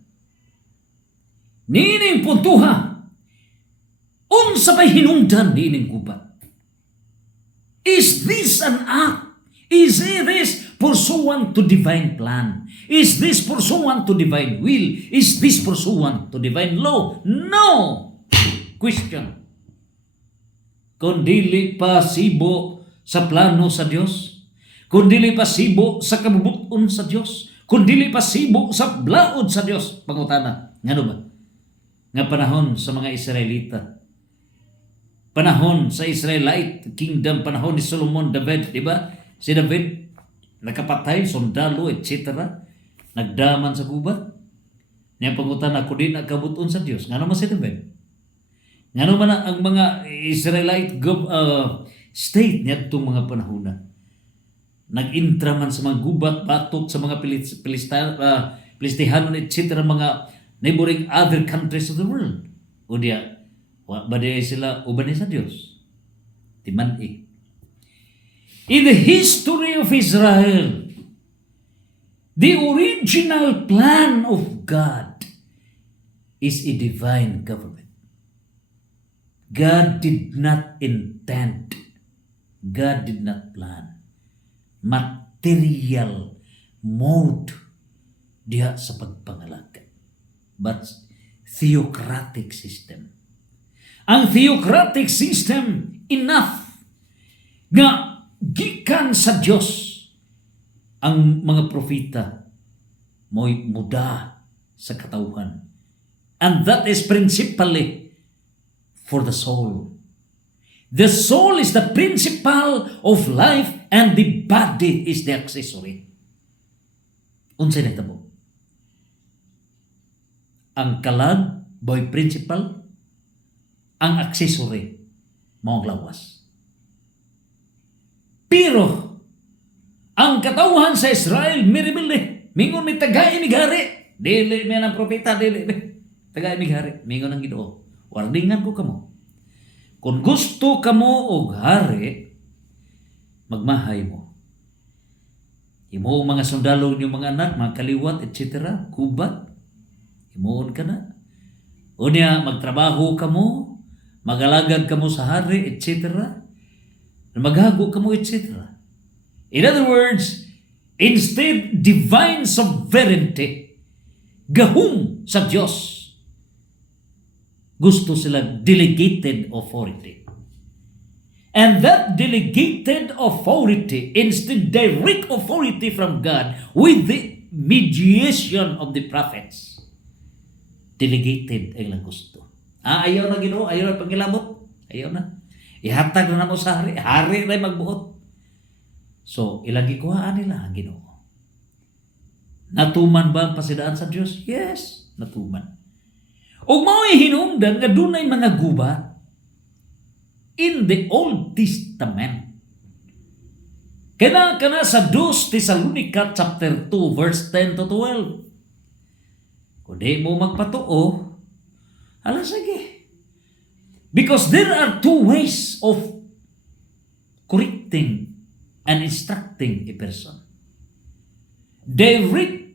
Nining puntuha, unsa bay hinungdan nining gubat? Is this an act? Is this pursuant to divine plan? Is this pursuant to divine will? Is this pursuant to divine law? No! Question. Kung dili pa sibo sa plano sa Dios, kung dili pa sibo sa kabubuton sa Dios, kung dili pa sibo sa blaod sa Dios, pangutana, ngano ba? Nga panahon sa mga Israelita, panahon sa Israelite kingdom, panahon ni Solomon, David, di ba? Si David, nakapatay, sundalo, etc. Nagdaman sa gubat. Niya pangutan ako din nagkabuton sa Diyos. Nga naman si David? Nga naman ang mga Israelite state niya itong mga panahon. Nag-intra man sa mga gubat, batok sa mga Pilistihanon, etc. Mga neighboring other countries of the world. O diya, ba diya sila uban sa Diyos? Timan. In the history of Israel, the original plan of God is a divine government. God did not intend, God did not plan material mode diha sa pagpangalaga, but theocratic system. Ang theocratic system, enough nga gikan sa Dios ang mga propeta mo'y muda sa katawhan. And that is principally for the soul. The soul is the principle of life and the body is the accessory. Unsay nahitabo? Ang kalag boy principal, ang accessory maong lawas. Pero ang katawhan sa Israel miribili, mingon mi tagay migari. Dili mi ang propeta, dili mi. Tagay migari, mingon ang Ginoo. Warningan ko kamo. Kung gusto kamo og hari, magmahay mo. Imo mga sundalo niyo mga anak, mga kaliwat, etc. Gubat. Imoon ka na. Unya, magtrabaho ka mo, magalagad ka mo sa hari, etc. Maghago ka mo, etc. In other words, instead, divine sovereignty, gahom sa Diyos, gusto sila delegated authority. And that delegated authority, instead direct authority from God with the mediation of the prophets, delegated ang lang gusto. Ayaw na Ginoo, ayaw na pangilabot, ayaw na. Ihatag na mo sa hari, hari na magbuot. So, ilang gikuhaan nila ang Ginoo. Natuman ba ang pasidaan sa Diyos? Yes, natuman. O mao'y hinungdan nga dunay mga gubat in the Old Testament. Kana sa 2 Thessalonica chapter 2 verse 10 to 12. Kung di mo magpatuo, ala sige. Because there are two ways of correcting and instructing a person. Direct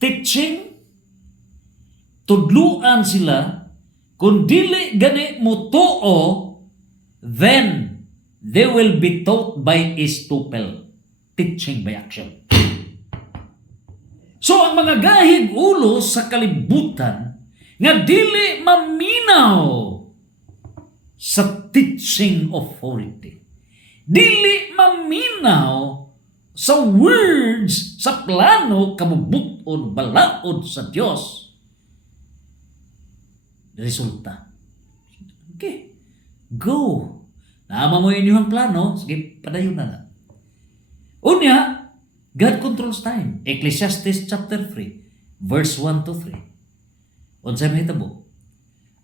teaching, tudluan sila, kung dili gani mo tuo, then they will be taught by estupel, teaching by action. So ang mga gahig ulo sa kalibutan nga dili maminaw sa teaching authority, dili maminaw sa words, sa plano kamubuton, balaod sa Dios, resulta. Okay, go. Naama mo inyong plano, sige, padayon na. Unya, God controls time. Ecclesiastes chapter 3, verse 1 to 3. Unsay mahitabo?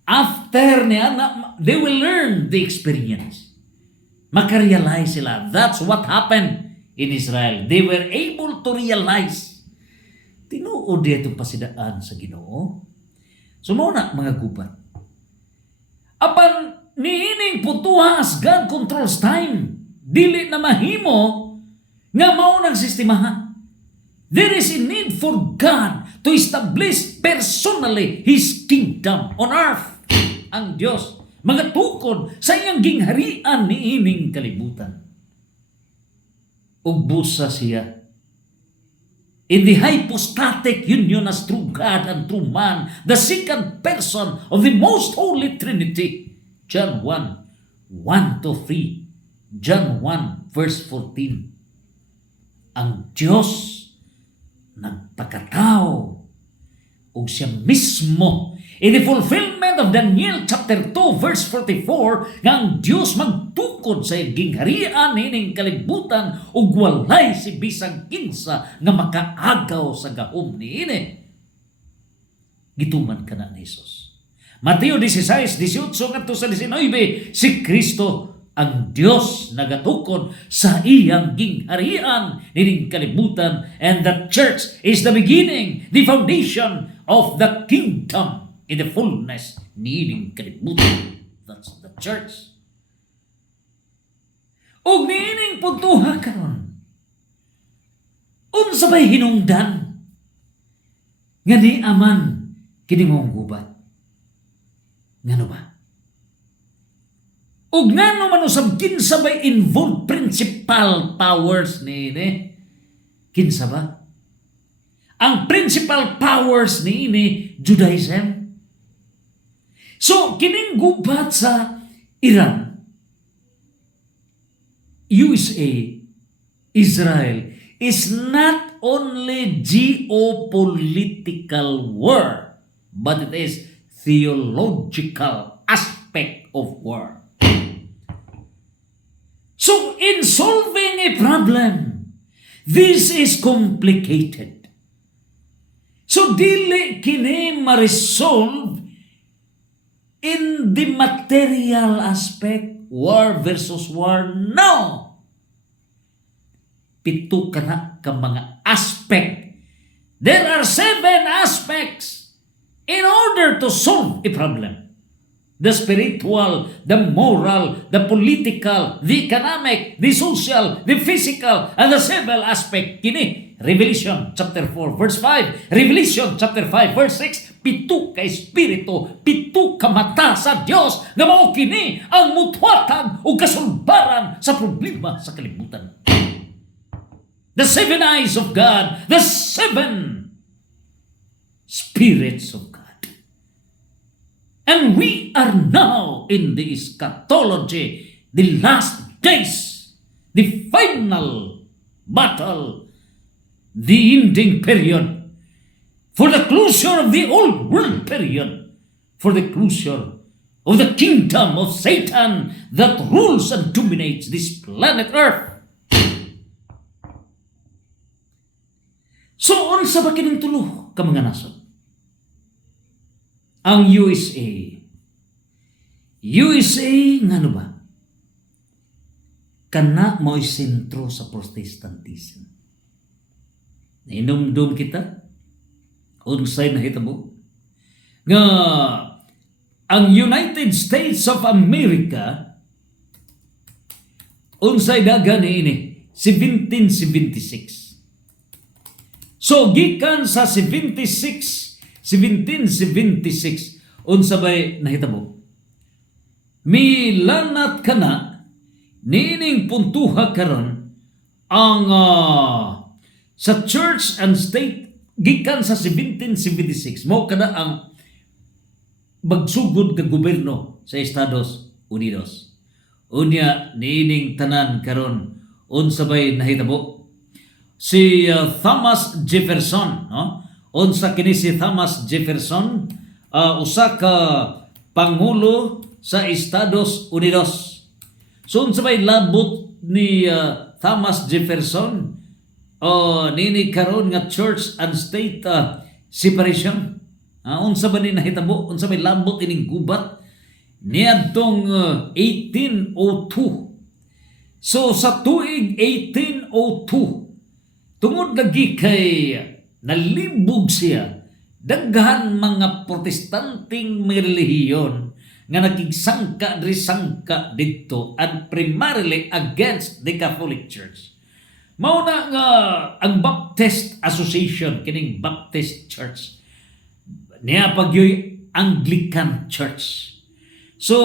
After niya, they will learn the experience. Makarealize sila. That's what happened in Israel. They were able to realize. Tinuod itong pasidaan sa Ginoo. So, muna, mga gubat. Apan, niining putuhas, God controls time. Dili na mahimo nga maunang sistemahan. There is a need for God to establish personally His kingdom on earth. Ang Diyos, mga tukod sa iyang gingharian niining kalibutan. Ugbusa siya in the hypostatic union as true God and true man, the second person of the most holy Trinity. John 1, 1 to 3. John 1, verse 14. Ang Diyos nagpakatao o siya mismo in the fulfillment of Daniel chapter 2 verse 44 nga ang Diyos magtukod sa gingharian ining kalibutan ug walay si bisag kinsa nga makaagaw sa gahom niini. Gituman kana ni Jesus. Mateo 16:18 ngadto sa 19, si Kristo ang Diyos nagatukod sa iyang gingharian nining kalibutan, and the church is the beginning, the foundation of the kingdom in the fullness nining kalibutan. That's the church. Og niining pagtuha karon, unsa bay hinungdan nga ni aman kini mong gubat? Ngano ba? Ug ngano man usab kinsa bay involved principal powers niini? Kinsa ba? Ang principal powers niini Judaism. So kining gubat sa Iran, USA, Israel is not only geopolitical war, but it is theological aspect of war. So, in solving a problem, this is complicated. So, dili kini ma-resolve in the material aspect, war versus war. No! Pito ka na ka mga aspect. There are 7 aspects in order to solve a problem. the spiritual, the moral, the political, the economic, the social, the physical, and the civil aspect. Kini, Revelation chapter 4 verse 5, Revelation chapter 5 verse 6, pitu ka espiritu, pitu ka mata sa Dios nga mao kini ang mutwatan o kasulbaran sa problema sa kalibutan. The seven eyes of God, the seven spirits of God. And we are now in the eschatology, the last days, the final battle, the ending period, for the closure of the old world period, for the closure of the kingdom of Satan that rules and dominates this planet Earth. So, unsa ba kining tulo ka mga nasod? Ang USA nga ano ba? Kana mo'y sentro sa Protestantism. Nainumdum kita? Unsay nahitabo? Nga ang United States of America unsay dagan ini 1776. So gikan sa 1776 unsa bay nahitabo? Milanat kana nining puntuha karon ang sa church and state gikan sa 1776 mo kada ang magsugod ka gobyerno sa Estados Unidos. Unya nining tanan karon unsa bay nahitabo? Si Thomas Jefferson, no? Unsa kini si Thomas Jefferson, usa ka pangulo sa Estados Unidos. So unsa bay labot ni Thomas Jefferson nini karon nga church and state separation? Unsa ba ni nahitabo? Unsa may labot ining gubat niadtong 1802? So sa tuig 1802 tungod lagi kay nalibog siya daghan mga protestanting mga relihiyon nga nakigsangka dito and primarily against the Catholic Church. Mao na nga ang Baptist Association kining Baptist Church niya pagyoy Anglican Church. So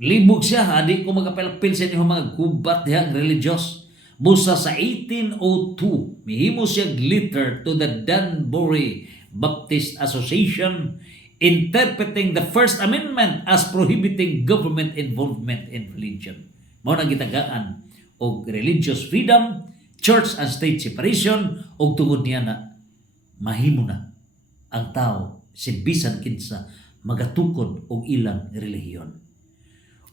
libog siya, di ko magapelpil sa inyo mga gubat diha religious. Busa sa 1802, mihimo siya letter to the Danbury Baptist Association interpreting the First Amendment as prohibiting government involvement in religion. Mao na gitagaan og religious freedom, church and state separation, og tungod niya na mahimo na ang tao si bisan kinsa magatukod og ilang relihiyon.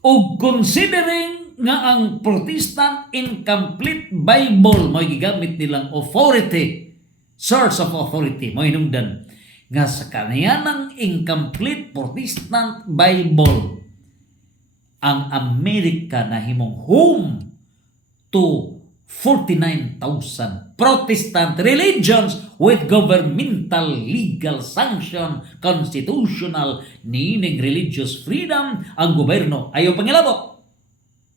Og considering nga ang Protestant incomplete Bible mo gigamit nilang authority, source of authority, mo hinungdan nga sa kaniyanang incomplete Protestant Bible ang Amerika na himong home to 49,000 Protestant religions with governmental legal sanction, constitutional niining religious freedom. Ang gobyerno ayaw pangilabot.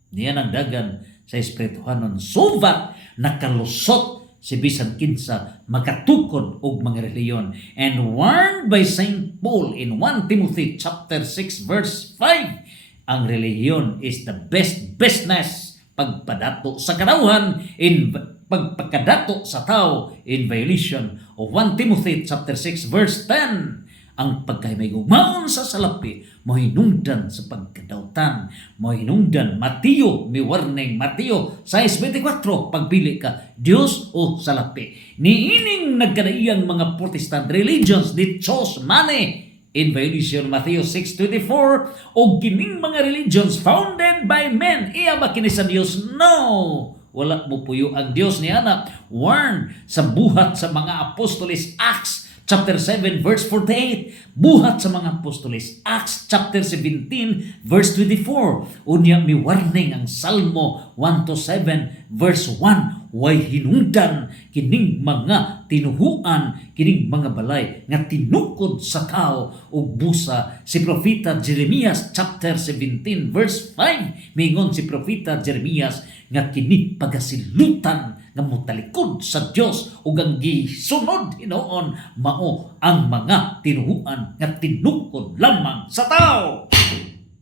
Niyan ang dagan sa espirituhanon subat nakalusot si bisan kinsa makatukod og mga reliyon. And warned by St. Paul in 1 Timothy chapter 6 verse 5, ang reliyon is the best business pagpadato sa kadauhan in pagpakadato sa tao in violation of 1 Timothy chapter 6 verse 10. Ang pagkahimaygugmaon sa salapi mohinungdan sa pagkadautan, mohinungdan Mateo mi warning Mateo 6:24 pagpili ka Dios o salapi. Niining nagkadaiyang mga Protestant religions di chose money in violation Matthew 6:24 o kining mga religions founded by men iya ba kini sa Dios? No, wala mo puyo ang Dios ni anak. Warn sa buhat sa mga apostoles, Acts chapter 7 verse 48, buhat sa mga apostoles, Acts chapter 17 verse 24. Unya mi warning ang Salmo 1-7 verse 1, way hinungdan kining mga tinuhuan kining mga balay nga tinukod sa tao ug busa. Si Propeta Jeremias chapter 17 verse 5 mingon si Propeta Jeremias nga kini pagasilutan nga motalikod sa Dios ug ang gisunod hinuon mao ang mga tinuhuan nga tinukod lamang sa tao.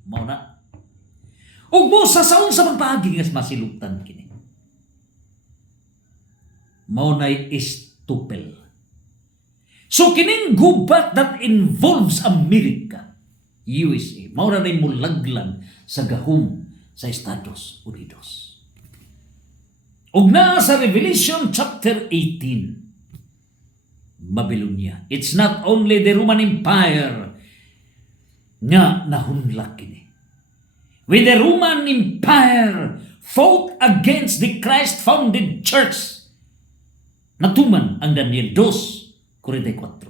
Mao na. Ug busa sa unsa man paagi nga masilutan kini. Mao nay estupel. So kining gubat that involves America, USA, mao na nay mulaglan sa gahom sa Estados Unidos. Ug na sa Revelation chapter 18, Babylonia. It's not only the Roman Empire nga nahunlak kini. When the Roman Empire fought against the Christ-founded church, natuman ang Daniel 2:44.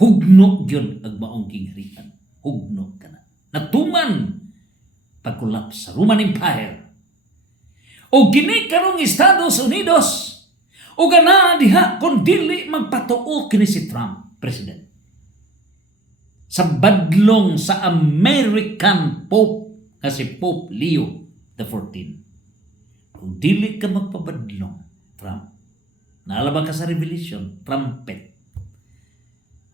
Hugno yun ang maong kingharian. Hugno ka na. Natuman pagkulap sa Roman Empire. O gini karong Estados Unidos. O gana diha kung dili magpatuo kini si Trump, President. Sa badlong sa American Pope nga si Pope Leo XIV. Kung dili ka magpabadlong, Trump, naalaba ka sa Revelation, trumpet.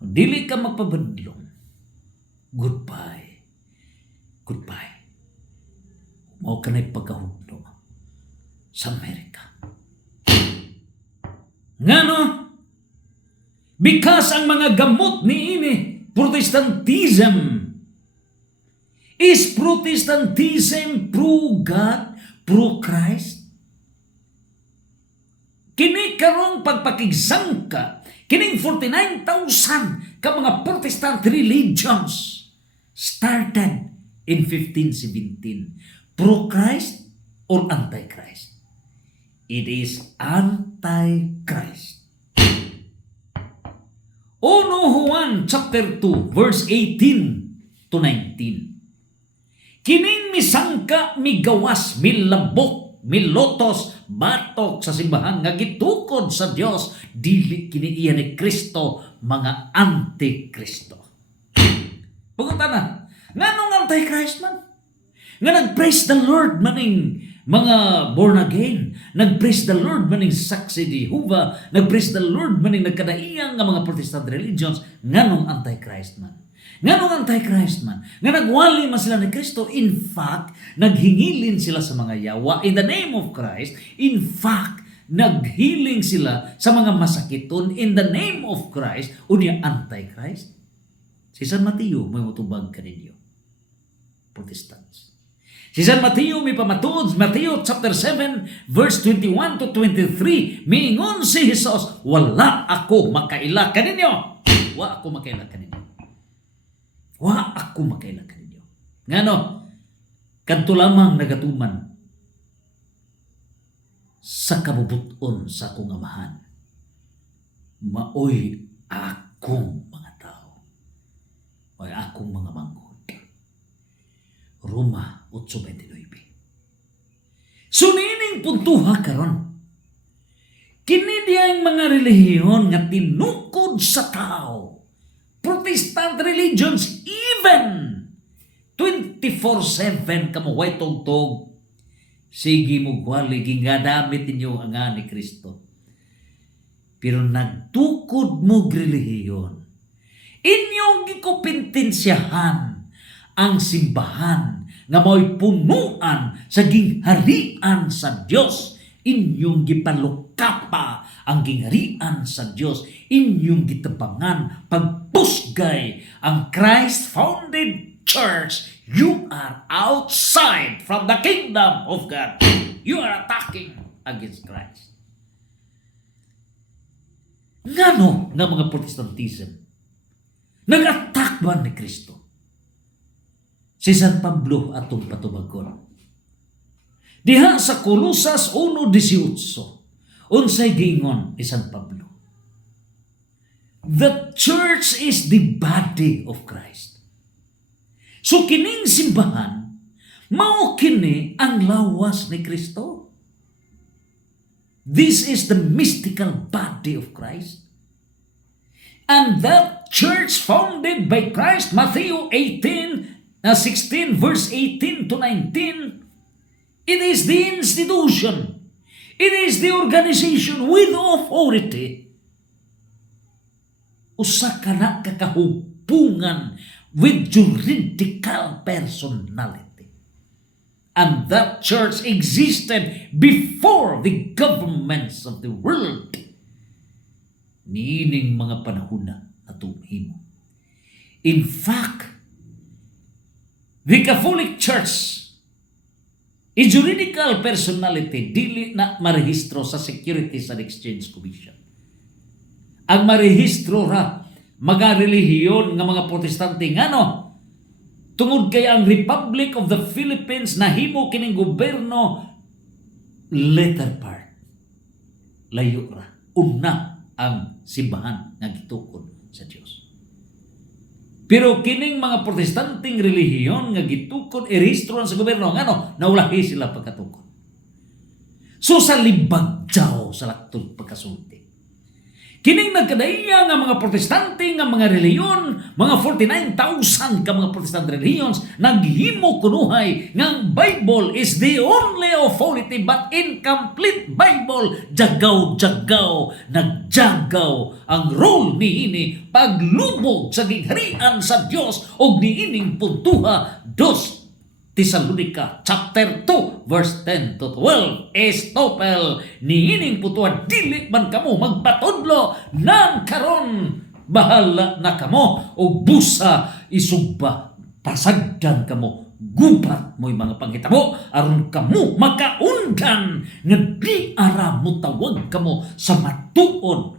Kung dili ka magpabadlong, goodbye. Goodbye. Mao ka na'y pagkahugno sa Amerika. Ngano? Because ang mga gamot ni ini, Protestantism, is Protestantism pro-God, pro-Christ? Kini karong pagpakigsangka, kining 49,000 ka mga Protestant religions started in 1517. Pro-Christ or anti-Christ? It is anti-Christ. 1 Juan chapter 2 verse 18 to 19. Kining misangka, migawas, milabok, milotos, batok sa simbahan nga gitukod sa Dios, dili kini iya ni Kristo, mga anti-Kristo. Pugunta na, nganong anti-Christ man? Nga nag-praise the Lord maning mga born again, nag-praise the Lord maning saksi Jehovah, nag-praise the Lord maning nagkadaiyang nga mga Protestant religions, nganong anti-Christ man? Nganong anti-Christ man? Nga nagwali man sila ni Kristo, in fact, naghingilin sila sa mga yawa in the name of Christ, in fact, naghiling sila sa mga masakiton in the name of Christ, unya anti-Christ. Si San Mateo may mutubag kaninyo, Protestants. Si San Mateo may pamatuod, Mateo chapter 7 verse 21 to 23, miingon si Jesus, wala ako makaila kaninyo. Wa ako makaila kaninyo. Wa ako makaila kaninyo. Ngano? Kadto lamang nagatuman sa kabubuton sa akong amahan. Maoy akong mga tao. Maoy akong mga manggod. Roma 8:29. So nining puntuha karon. Kini diyang mga relihiyon nga tinukod sa tao. Protestant religions even 24/7 kamo way tugtog. Sige mo gwali gingadamit ninyo ang ni Kristo. Pero nagtukod mo relihiyon. Inyong gikupintensyahan ang simbahan nga mao'y punuan sa gingharian sa Dios. Inyong gipalukapa ang gingharian sa Dios. Inyong gitabangan pagpusgay ang Christ-founded church. You are outside from the kingdom of God. You are attacking against Christ. Ngano nga mga Protestantism nag-attack ba ni Kristo? Si San Pablo atong patubagon. Diha sa Colosas 1:18, unsay giingon ni San Pablo? The church is the body of Christ. So kining simbahan, mao kini ang lawas ni Kristo. This is the mystical body of Christ. And that church founded by Christ, Matthew 16 verse 18 to 19, it is the institution. It is the organization with authority. Usa ka na kakahupungan with juridical personality. And that church existed before the governments of the world. Niining mga panahon na natumhimo. In fact, the Catholic Church, a juridical personality, dili na marehistro sa Securities and Exchange Commission. Ang marehistro ra mga relihiyon nga mga protestante ngano tungod kay ang Republic of the Philippines nahimo kining gobyerno later part. Layo ra. Una ang simbahan nga gitukod sa Dios. Pero kining mga protestanteng relihiyon nga gitukod irehistrohan sa gobyerno ngano naulahi sila pagkatukod. So sa libagjaw sa laktod pagkasulti. Kining nagkadaya nga mga protestante nga mga relihiyon, mga 49,000 ka mga protestante relihions naghimo kunuhay nga ang Bible is the only authority but incomplete Bible. Jagaw-jagaw, nagjagaw ang role niini paglubog sa gigharian sa Dios og niining puntuha 2 Tesalonica chapter 2 verse 10 to 12 estopel niining putuan dili man kamo magpatudlo nang karon bahala na kamo og busa isugba pasagdan kamo gubat mo'y mga panghitabo aron kamo makaundan nga di ara mutawag kamo sa matuod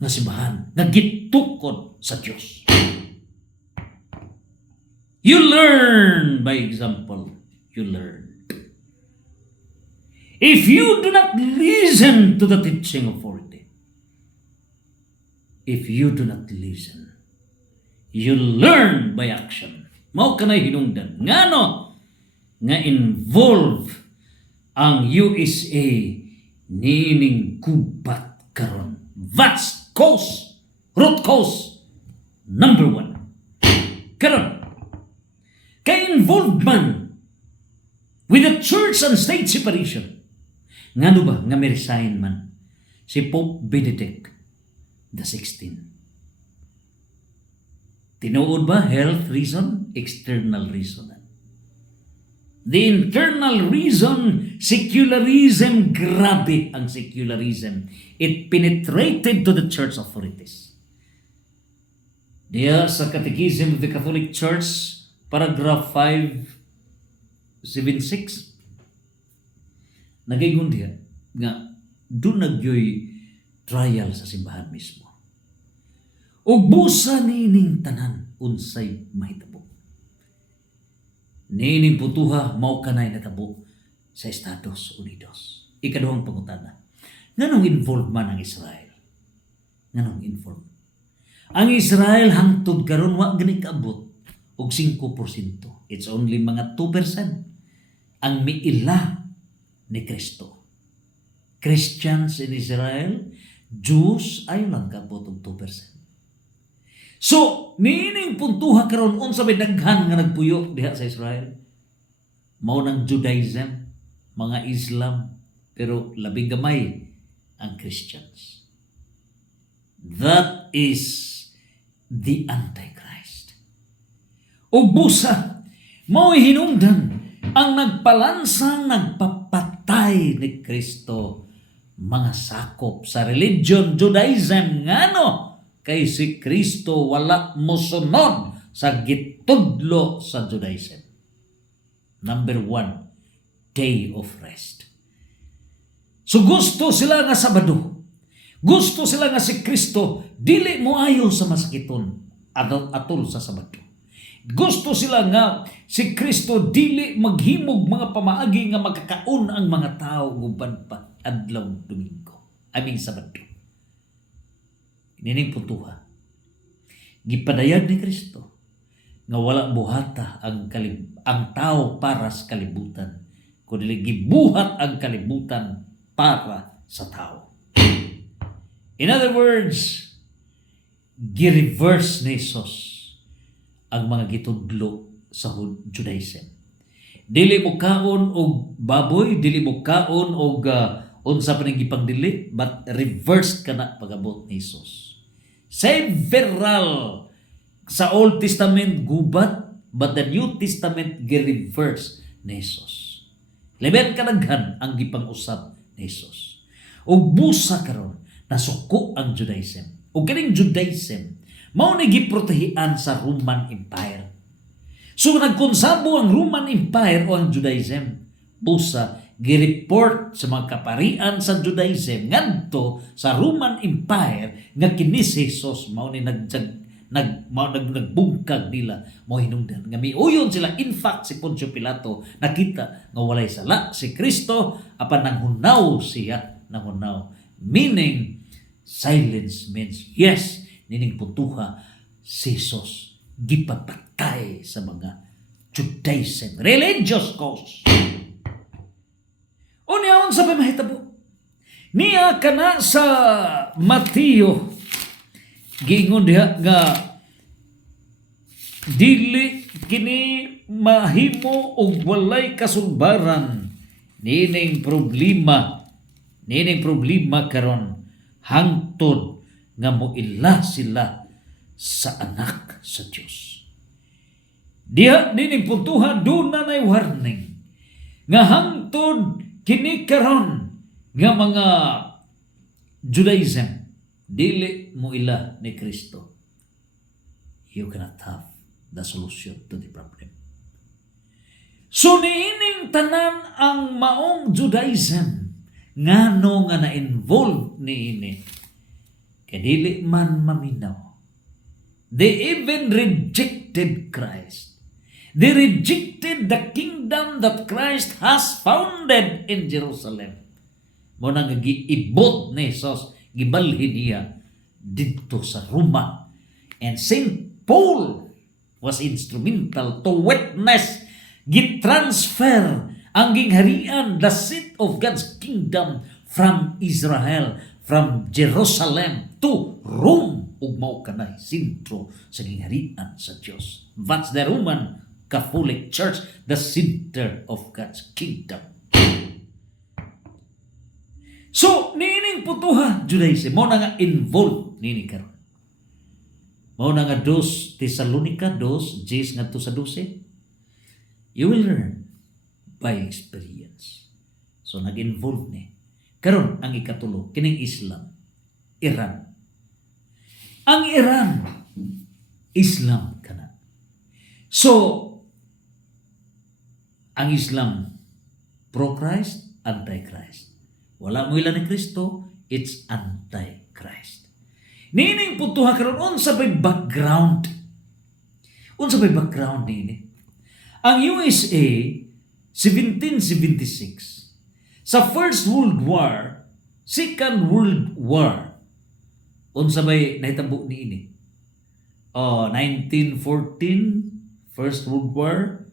nga simbahan nga gitukod sa Dios. You learn by example. You learn. If you do not listen to the teaching authority, if you do not listen, you learn by action. Mao kanay hinungdan. Ngano? Nga involve ang USA nining gubat karon. That's cause, root cause, number 1. Karon, kay involved man with the church and state separation. Ngano ba nga may resign man si Pope Benedict XVI? Tinuod ba health reason, external reason? The internal reason, secularism, grabe ang secularism. It penetrated to the church authorities. Diya sa Catechism of the Catholic Church, paragraph 576, nagaygon diya nga doon nagyoy trial sa simbahan mismo. O busa nining tanan unsay mahitabo. Nining putuha mao kanay natabo sa Estados Unidos. Ikaduhang pangutana. Nganong involved man ang Israel? Nganong involved? Ang Israel hangtod karon wa gani kaabot og 5%. It's only mga 2% ang miila ni Kristo. Christians in Israel, Jews ay lang kabot og 2%. So, niining puntuha karon unsa may daghan nga nagpuyo diha sa Israel? Mao nang Judaism, mga Islam, pero labing gamay ang Christians. That is the Antichrist. O busa, mao'y hinungdan ang nagpalansang nagpapatay ni Kristo mga sakop sa religion Judaism ngano kay si Kristo wala mosunod sa gitudlo sa Judaism. Number 1, day of rest. So gusto sila nga Sabado. Gusto sila nga si Kristo dili moayo sa masakiton atol sa Sabado. Gusto sila nga si Kristo dili maghimog mga pamaagi nga magkakaon ang mga tao guban pa adlaw Domingo. Sabado. Nining puntuha. Gipadayag ni Kristo nga wala buhata ang tao para sa kalibutan. Kundi gibuhat ang kalibutan para sa tao. In other words, gi-reverse ni Jesus ang mga gitudlo sa Judaism. Dili mo kaon og baboy, dili mo kaon og unsa pa ning gipangdili, but reverse kana pagabot ni Jesus. Several sa Old Testament gubat, but the New Testament gi-reverse ni Jesus. Leben kanaghan ang gipang-usab ni Jesus. Ug busa karon nasuko ang Judaism. Ug kining Judaism mao ni giprotehian sa Roman Empire. So nagkonsabo ang Roman Empire o ang Judaism. Busa gireport sa mga kaparian sa Judaism ngadto sa Roman Empire nga kini si Jesus mao ni nagbungkag nila mo hinungdan nga miuyon sila. In fact, si Poncio Pilato nakita nga walay sala si Kristo apan nanghunaw siya, meaning silence means yes, nining putuha si Jesus gipapatay sa mga Judaism religious cause. Unya sa pamahitabo niya kana sa Mateo giingon diha nga dili kini mahimo og walay kasulbaran nining problema karon hangtod nga moila sila sa anak sa Dios. Diha nining puntuhan duna nay warning nga hangtod kini karon nga mga Judaism dili mo ila ni Kristo, you cannot have the solution to the problem. So niining tanan ang maong Judaism ngano nga na-involve niini kay dili man maminaw. They even rejected Christ. They rejected the kingdom that Christ has founded in Jerusalem. Mo nang giibot ni Jesus, gibalhin niya dito sa Roma. And St. Paul was instrumental to witness, gitransfer ang gingharian, the seat of God's kingdom from Israel, from Jerusalem to Rome. Ug mao kanay sentro sa gingharian sa Dios. That's the Roman Catholic Church, the center of God's kingdom. So, nining putuha Judaism, mo na nga involved nini karon. Mo na nga 2 Tesalonica 2:10 ngadto sa 12. You will learn by experience. So, nag-involve ni. Karon ang ikatulo, kining Islam, Iran. Ang Iran, Islam kana. So, ang Islam, pro-Christ, anti-Christ. Wala mo ilan ni Kristo, it's anti-Christ. Nining putuha karon unsa bay background? Unsa bay background nini? Ang USA 1776 sa First World War, Second World War. Unsa bay nahitabo niini? 1914 First World War.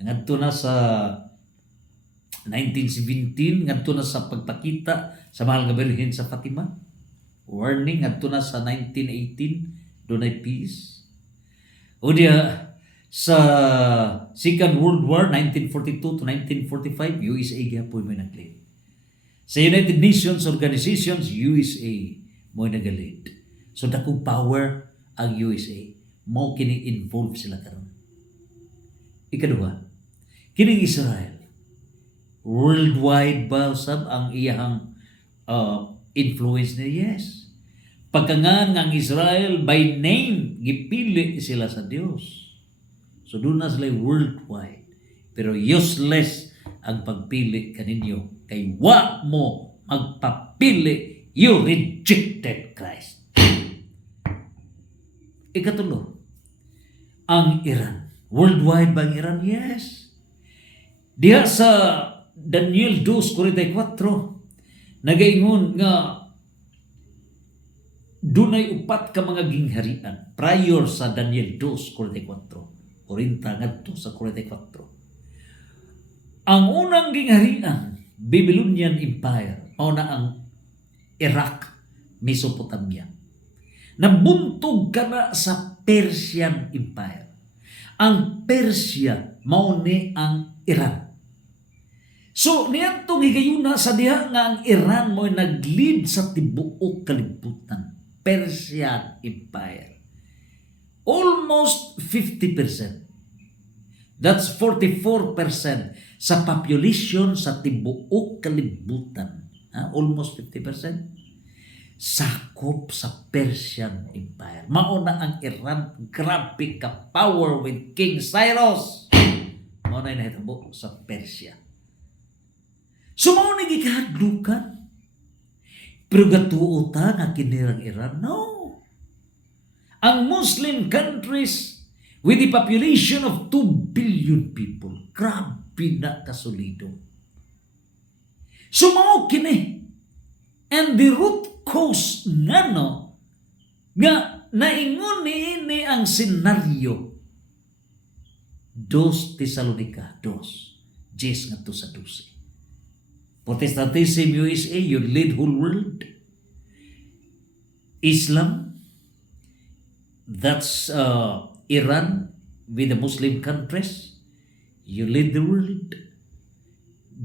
Ngadto na sa 1917, ngadto na sa pagpakita sa mahal nga Birhen sa Fatima. Warning, ngadto na sa 1918, dunay peace. O diya, sa Second World War, 1942 to 1945, USA gyapon may nag-lead. Sa United Nations Organizations, USA mo nag-lead. So dakong power ang USA. Mo kini involved sila karon. Ikaduha, kining Israel, worldwide ba sab ang iyang influence niya? Yes. Pagkangan ang Israel by name, gipili sila sa Dios. So doon na sila worldwide. Pero useless ang pagpili kaninyo. Kay wa mo magpapili, you rejected Christ. Ikatulo, ang Iran. Worldwide ba ang Iran? Yes. Diha sa Daniel 2:44, nagaingon nga dunay upat ka mga gingharian prior sa Daniel 2:44. 40 ngadto sa 44. Ang unang gingharian Babylonian Empire, o na ang Iraq, Mesopotamia. Nabuntog ka na sa Persian Empire. Ang Persia, mao ni ang Iran. So, niyantong higayuna sa diha nga ang Iran mo'y nag-lead sa tibuok kalibutan. Persian Empire. Almost 50%. That's 44% sa population sa tibuok kalibutan. Almost 50%. Sakop sa Persian Empire. Mauna ang Iran, grabe ka power with King Cyrus. Mauna na hitabo sa Persia. So mauna gikahadlukan. Pero gatuo ta nga kinirang Iran? No. Ang Muslim countries with the population of 2 billion people, grabe na kasulido. So mao kini. And the root cause nga naingon ni ang senaryo 2 Tesalonica 2, 10 nga to sa 12. Protestantism USA, you lead whole world. Islam, that's Iran with the Muslim countries, you lead the world.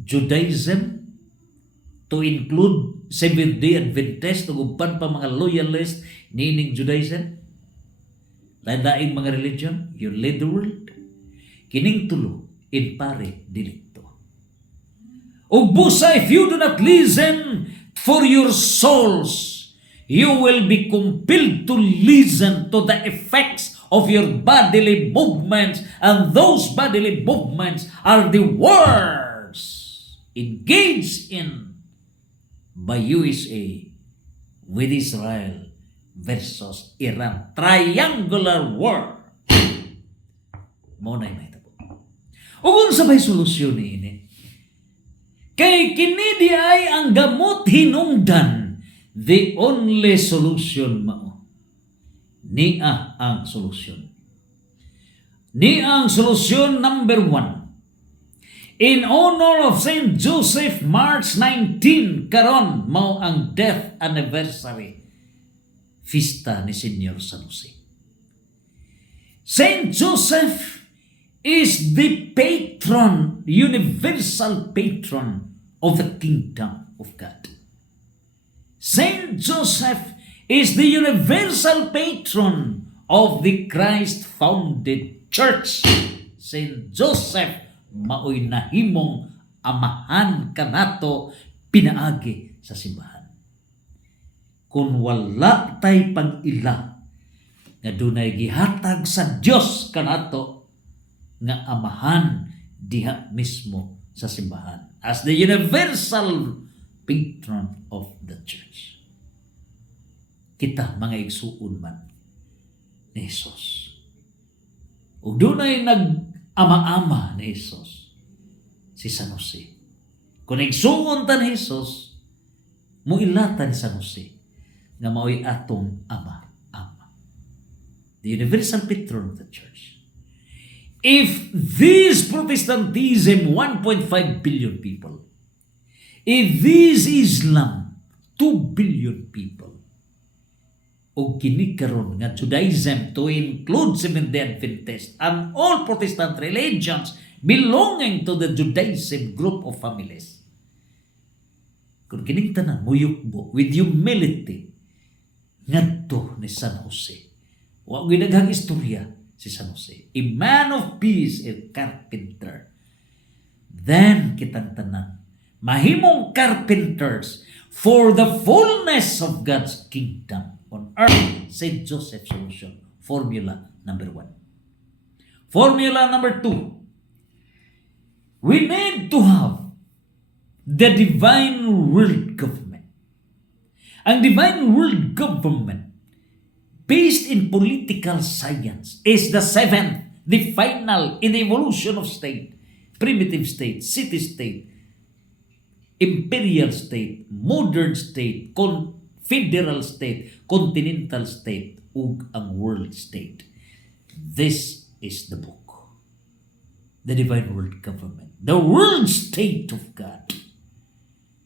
Judaism, to include Seventh-day Adventist ug uban pa mga loyalist nining Judaism, lain-laing mga religion, you lead the world. Kining tulo in pare dilikto. Ug busa, if you do not listen for your souls, you will be compelled to listen to the effects of your bodily movements, and those bodily movements are the words engaged in by USA with Israel versus Iran. Triangular war. Muna yung mahitabo. O kung sabay solusyon ini, kay kini di ay ang gamot hinungdan, the only solution mao. Niya ang solusyon. Niya ang solusyon number 1. In honor of Saint Joseph, March 19, karon mao ang death anniversary fiesta ni Senior San Jose. Saint Joseph is the patron, universal patron of the kingdom of God. Saint Joseph is the universal patron of the Christ-founded church. Saint Joseph maoy nahimong amahan kanato pinaagi sa simbahan. Kung wala tay pag-ila nga dunay gihatag sa Dios kanato nga amahan diha mismo sa simbahan as the universal patron of the church. Kita mga igsuon man ni Jesus. Ug dunay nag-ama-ama ni Jesus, si San Jose. Kung igsuon ta ni Jesus, muilatan ni San Jose nga mao'y atong ama-ama. The universal patron of the church. If this Protestantism, 1.5 billion people, if this Islam, 2 billion people, o kini karon nga Judaism to include Seventh-day Adventist and all Protestant religions belonging to the Judaism group of families, kung kining tanan muyukbo with humility ngadto ni San Jose, wa gyud daghang istorya si San Jose, a man of peace, a carpenter. Then kitang tanan mahimong carpenters for the fullness of God's kingdom on earth. Saint Joseph solution. Formula number 1. Formula number 2. We need to have the divine world government. Ang divine world government based in political science is the 7th, the final in the evolution of state. Primitive state, city-state, imperial state, modern state, federal state, continental state, ug ang world state. This is the book. The Divine World Government. The world state of God.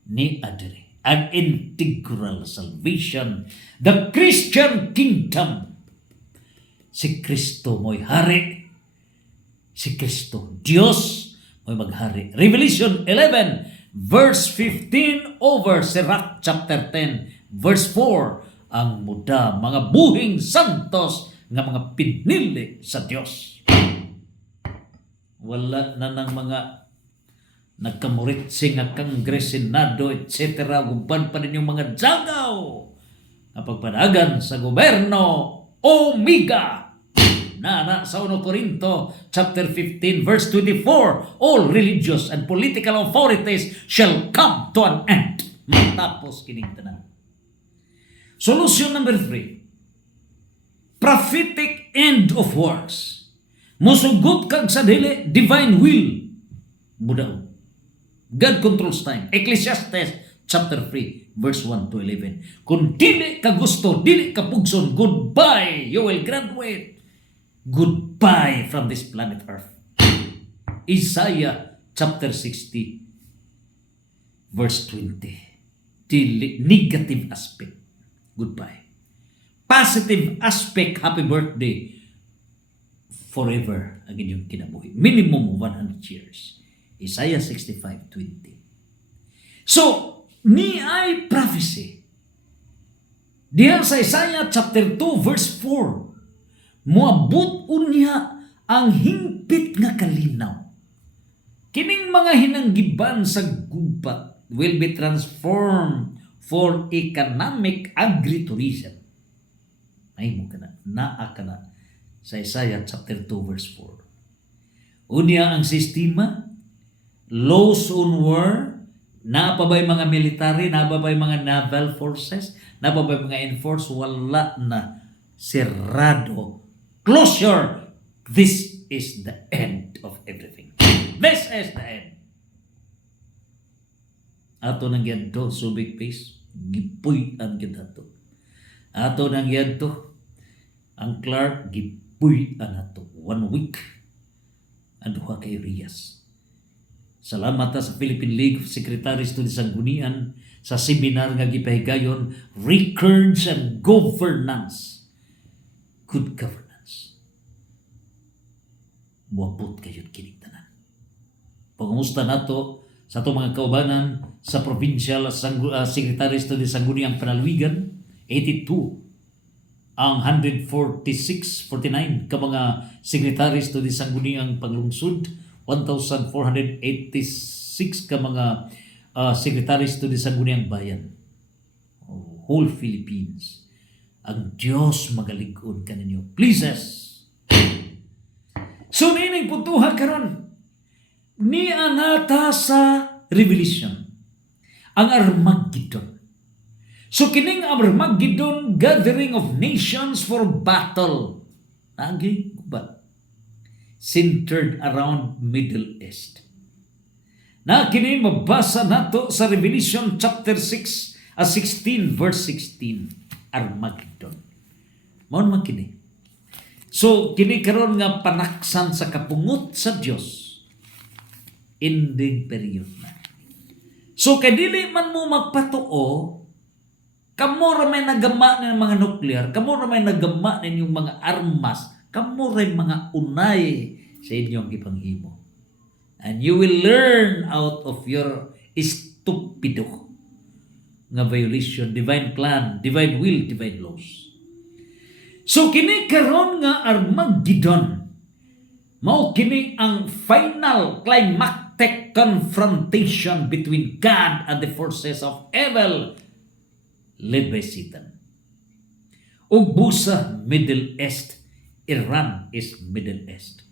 ni adiri. An integral salvation. The Christian kingdom. Si Kristo mo'y hari. Si Kristo, Diyos, mo'y maghari. Revelation 11, verse 15 over Sirach chapter 10, verse 4. Ang muda, mga buhing santos, nga mga pinili sa Diyos. Wala na ng mga nagkamuritsi nga Kongres, Senado, etc. Guban pa rin yung mga jagaw na pagpanagan sa gobyerno. Omega! Na sa 1 Corinto chapter 15 verse 24, all religious and political authorities shall come to an end. Matapos kining tanan. Solution number 3. Prophetic end of works. Musugot kag sa dili, divine will. Budaw. God controls time. Ecclesiastes chapter 3 verse 1 to 11. Kung dili ka gusto, dili ka pugson, goodbye. You will graduate. Goodbye from this planet Earth. Isaiah chapter 60 verse 20. Dili, negative aspect. Goodbye. Positive aspect, happy birthday. Forever ang inyong kinabuhi. Minimum 100 years. Isaiah 65:20. So, ni ay prophecy. Diyan sa Isaiah chapter 2 verse 4, moabot unya ang hingpit nga kalinaw. Kining mga hinanggiban sa gubat will be transformed for economic agritourism. Ay mo kana, naa kana sa Isaiah chapter 2 verse 4. Unya ang sistema, laws on war, napabay mga military, napabay mga naval forces, napabay mga enforce, wala na, serrado, closure. This is the end of everything. This is the end. Ato nang yadto, Subic Peace, gipuy ang yadto. Ato nang yadto, ang Clark, gipuy ang ato. 1 week, ang duha kay Rias. Salamat sa Philippine League of Secretaries to the Sanggunian sa seminar nga gipahigayon, Records and Governance. Good governance. Buwapot kayo kinigtanan. Pangumusta nato sa itong mga kaubanan sa Provincial Secretaries to the Sangguniang Panalwigan, 82. Ang 146-49 ka mga Secretaries to the Sangguniang Panglungsod, 1,486 ka mga Secretaries to the Sangguniang Bayan. Whole Philippines. Ang Diyos magalig-on ka ninyo. Pleases. So, nining puntuha karon ni anata sa Revelation ang Armageddon. So kining Armageddon, gathering of nations for battle. Lagi ba? Centered around Middle East. Na kini mabasa nato sa Revelation chapter 6 16 verse 16. Armageddon. Mao man kini. So kini karon nga panaksan sa kapungot sa Dios. Ending period na. So kay dili man mo magpatuo, kamo ra may nagama ng mga nuclear, kamo ra may nagama ninyong mga armas, kamo ra mga unay sa inyong ipanghimo. And you will learn out of your stupido nga violation, divine plan, divine will, divine laws. So kini karon nga Armageddon, mao kini ang final climactic confrontation between God and the forces of evil led by Satan. Ug busa Middle East, Iran is Middle East,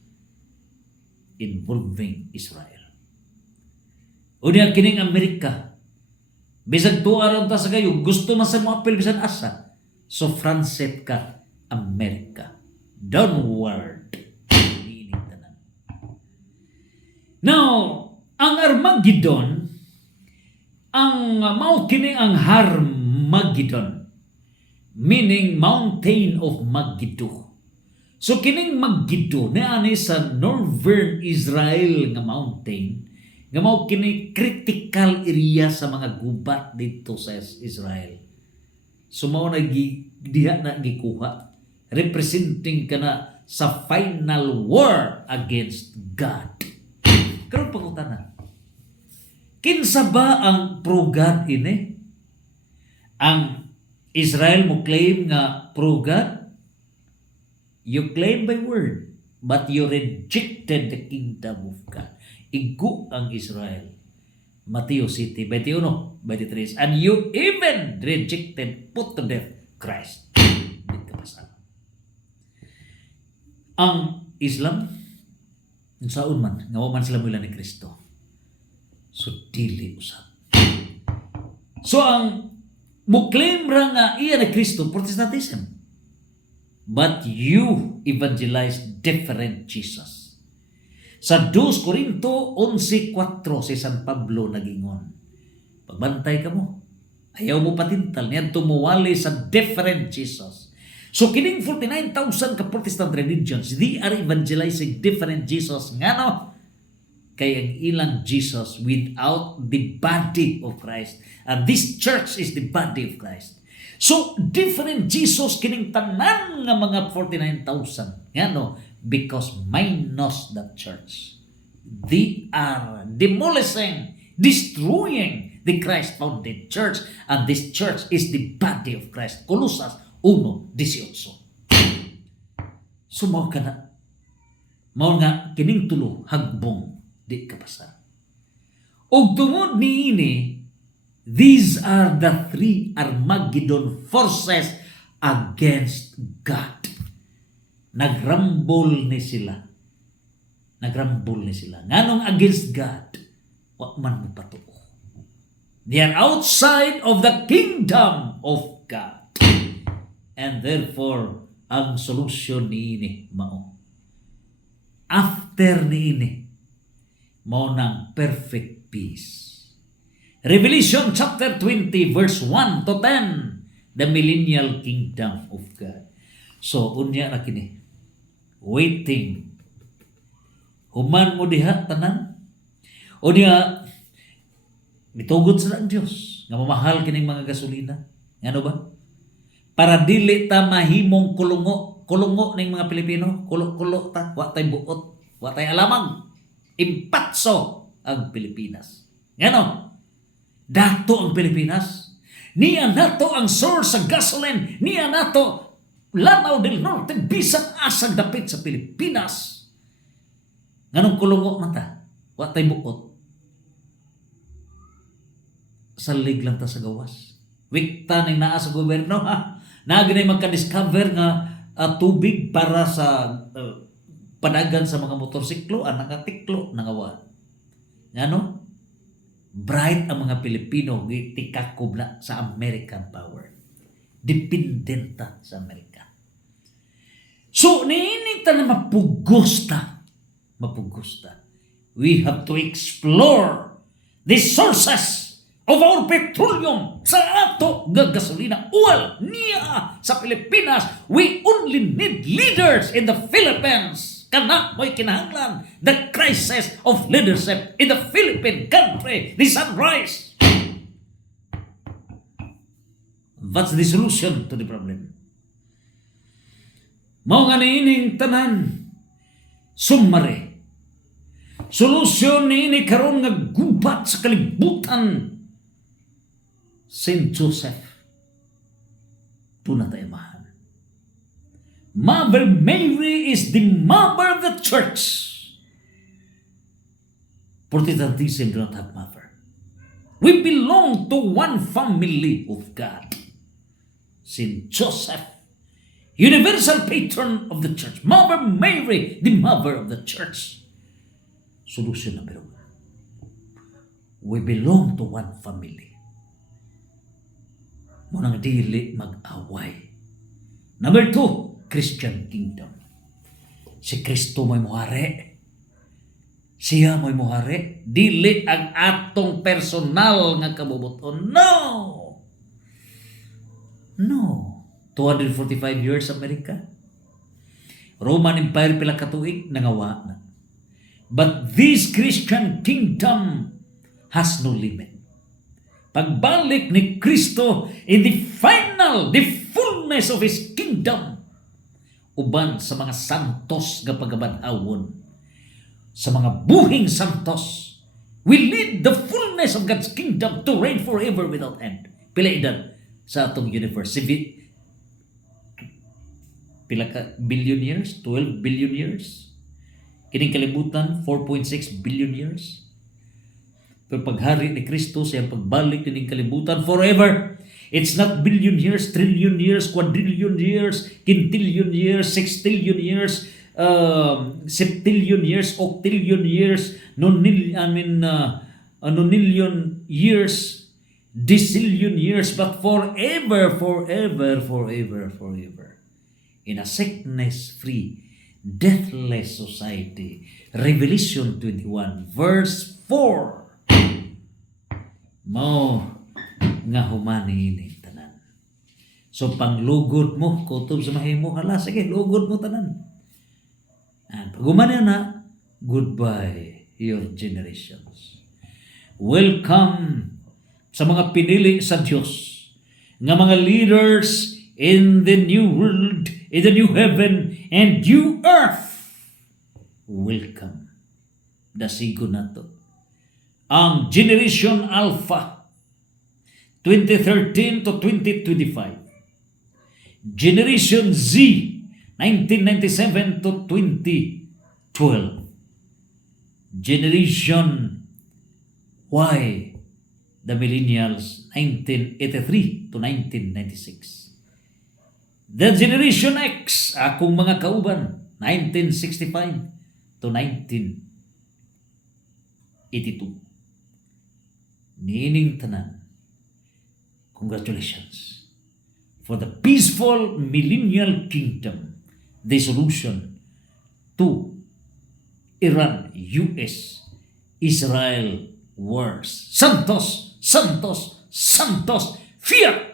involving Israel. Unya kining Amerika, bisag tuwa ron ta sa kayo, gusto man sa mga apil bisan asa, so Franset ka Amerika, downward. Now, ang Armageddon, ang mao kini ang Harmageddon, meaning mountain of Megiddo. So kining Megiddo ni ani sa northern Israel nga mountain nga mao kini critical area sa mga gubat dito sa Israel. So mao na diha na gikuha, representing kana sa final war against God. Karon pangutana, kinsa ba ang pro-God ini? Ang Israel mo claim nga pro-God? You claim by word, but you rejected the kingdom of God. Igo ang Israel. Mateo City, 21, 23. And you even rejected, put to death, Christ. Hindi ka masama. Ang Islam, saon man, nga man sila mula ni Kristo. So, dili usap. So, ang muklaim ra nga iya ni Kristo, Protestantism. But you evangelize different Jesus. Sa 2 Corinto 11:4 si San Pablo nagingon, pagbantay ka mo, ayaw mo patintal, niyan tumuwali sa different Jesus. So kining 49,000 ka Protestant religions, they are evangelizing different Jesus. Ngano? Kay ang ilang Jesus without the body of Christ. And this church is the body of Christ. So different Jesus kining tanan nga mga 49,000. Ngano? Because minus the church. They are demolishing, destroying the Christ-founded church, and this church is the body of Christ. Colosas 1:18. So mao kana, mao nga kining tulo hagbong di kapasa. Og tungod niini, these are the three Armageddon forces against God. Nagrambol ni sila. Nganong against God? Wa man mo patuo. They are outside of the kingdom of God. And therefore, ang solusyon niini mao. After niini, mao ng perfect peace. Revelation chapter 20 verse 1 to 10, the millennial kingdom of God. So, unya na kini. Waiting. Human mo diha tanan. O diha, mitugod sa ang Diyos. Nga mamahal kining mga gasolina. Ano ba? Para dili ta mahimong kulungo ning mga Pilipino. Kulo ta. Wa tay buot. Wa tay alamang. Impatso ang Pilipinas. Ngano? Dato ang Pilipinas. Niya nato ang source sa gasoline. Niya nato Lanao del Norte, bisag asang dapit sa Pilipinas. Nganong kulungo man ta? Wa tay buot. Salig lang ta sa gawas. Wikta ning naa sa gobyerno ha. Naginay magka-discover nga tubig para sa padagan sa mga motorsiklo, nakatiklo, nangawa. Ngano? Bright ang mga Pilipino, gitikakob na sa American power. Dependenta sa Amerika. So, niinig ta na mapugusta. We have to explore the sources of our petroleum sa ato nga gasolina. Uwal niya sa Pilipinas. We only need leaders in the Philippines. Kana mo'y kinahanglan. The crisis of leadership in the Philippine country. The sunrise. That's the solution to the problem. Mao nga niining tanan summary. Solusyon niini karon nga gubat sa kalibutan. Saint Joseph. Tuna tayo mahal. Mother Mary is the mother of the church. Protestantism do not have mother. We belong to one family of God. Saint Joseph, universal patron of the church. Mother Mary, the mother of the church. Solution number 1. We belong to one family. Munang dili mag-away. Number 2, Christian kingdom. Si Kristo mo'y muhari. Siya mo'y muhari. Dili ang atong personal nga kabubuton. No. 245 years Amerika. Roman Empire pila katuig nangawa na. But this Christian kingdom has no limit. Pagbalik ni Kristo in the fullness of His kingdom, uban sa mga santos nga pagabadhawon, sa mga buhing santos, will lead the fullness of God's kingdom to reign forever without end. Pila edad sa atong universe? Pila ka billion years? 12 billion years? Kining kalibutan, 4.6 billion years? Pero paghari ni Kristo, siyang pagbalik kining kalibutan forever. It's not billion years, trillion years, quadrillion years, quintillion years, sextillion years, septillion years, octillion years, nonillion years, decillion years, but forever, forever, forever, forever. In a sickness-free, deathless society. Revelation 21, verse 4. Mao nga humani ini tanan. So panglugod mo, kutob sa mahimo, hala, sige, lugod mo tanan. And pag humani na, goodbye your generations. Welcome sa mga pinili sa Diyos, nga mga leaders in the new world, in the new heaven and new earth. Welcome. Dasigo na to. Ang Generation Alpha 2013 to 2025. Generation Z 1997 to 2012. Generation Y, the millennials 1983 to 1996. The Generation X, akong mga kauban 1965 to 1982. Nining tanan, congratulations for the peaceful millennial kingdom, the solution to Iran, US, Israel wars. Santos, Santos, Santos, fiat!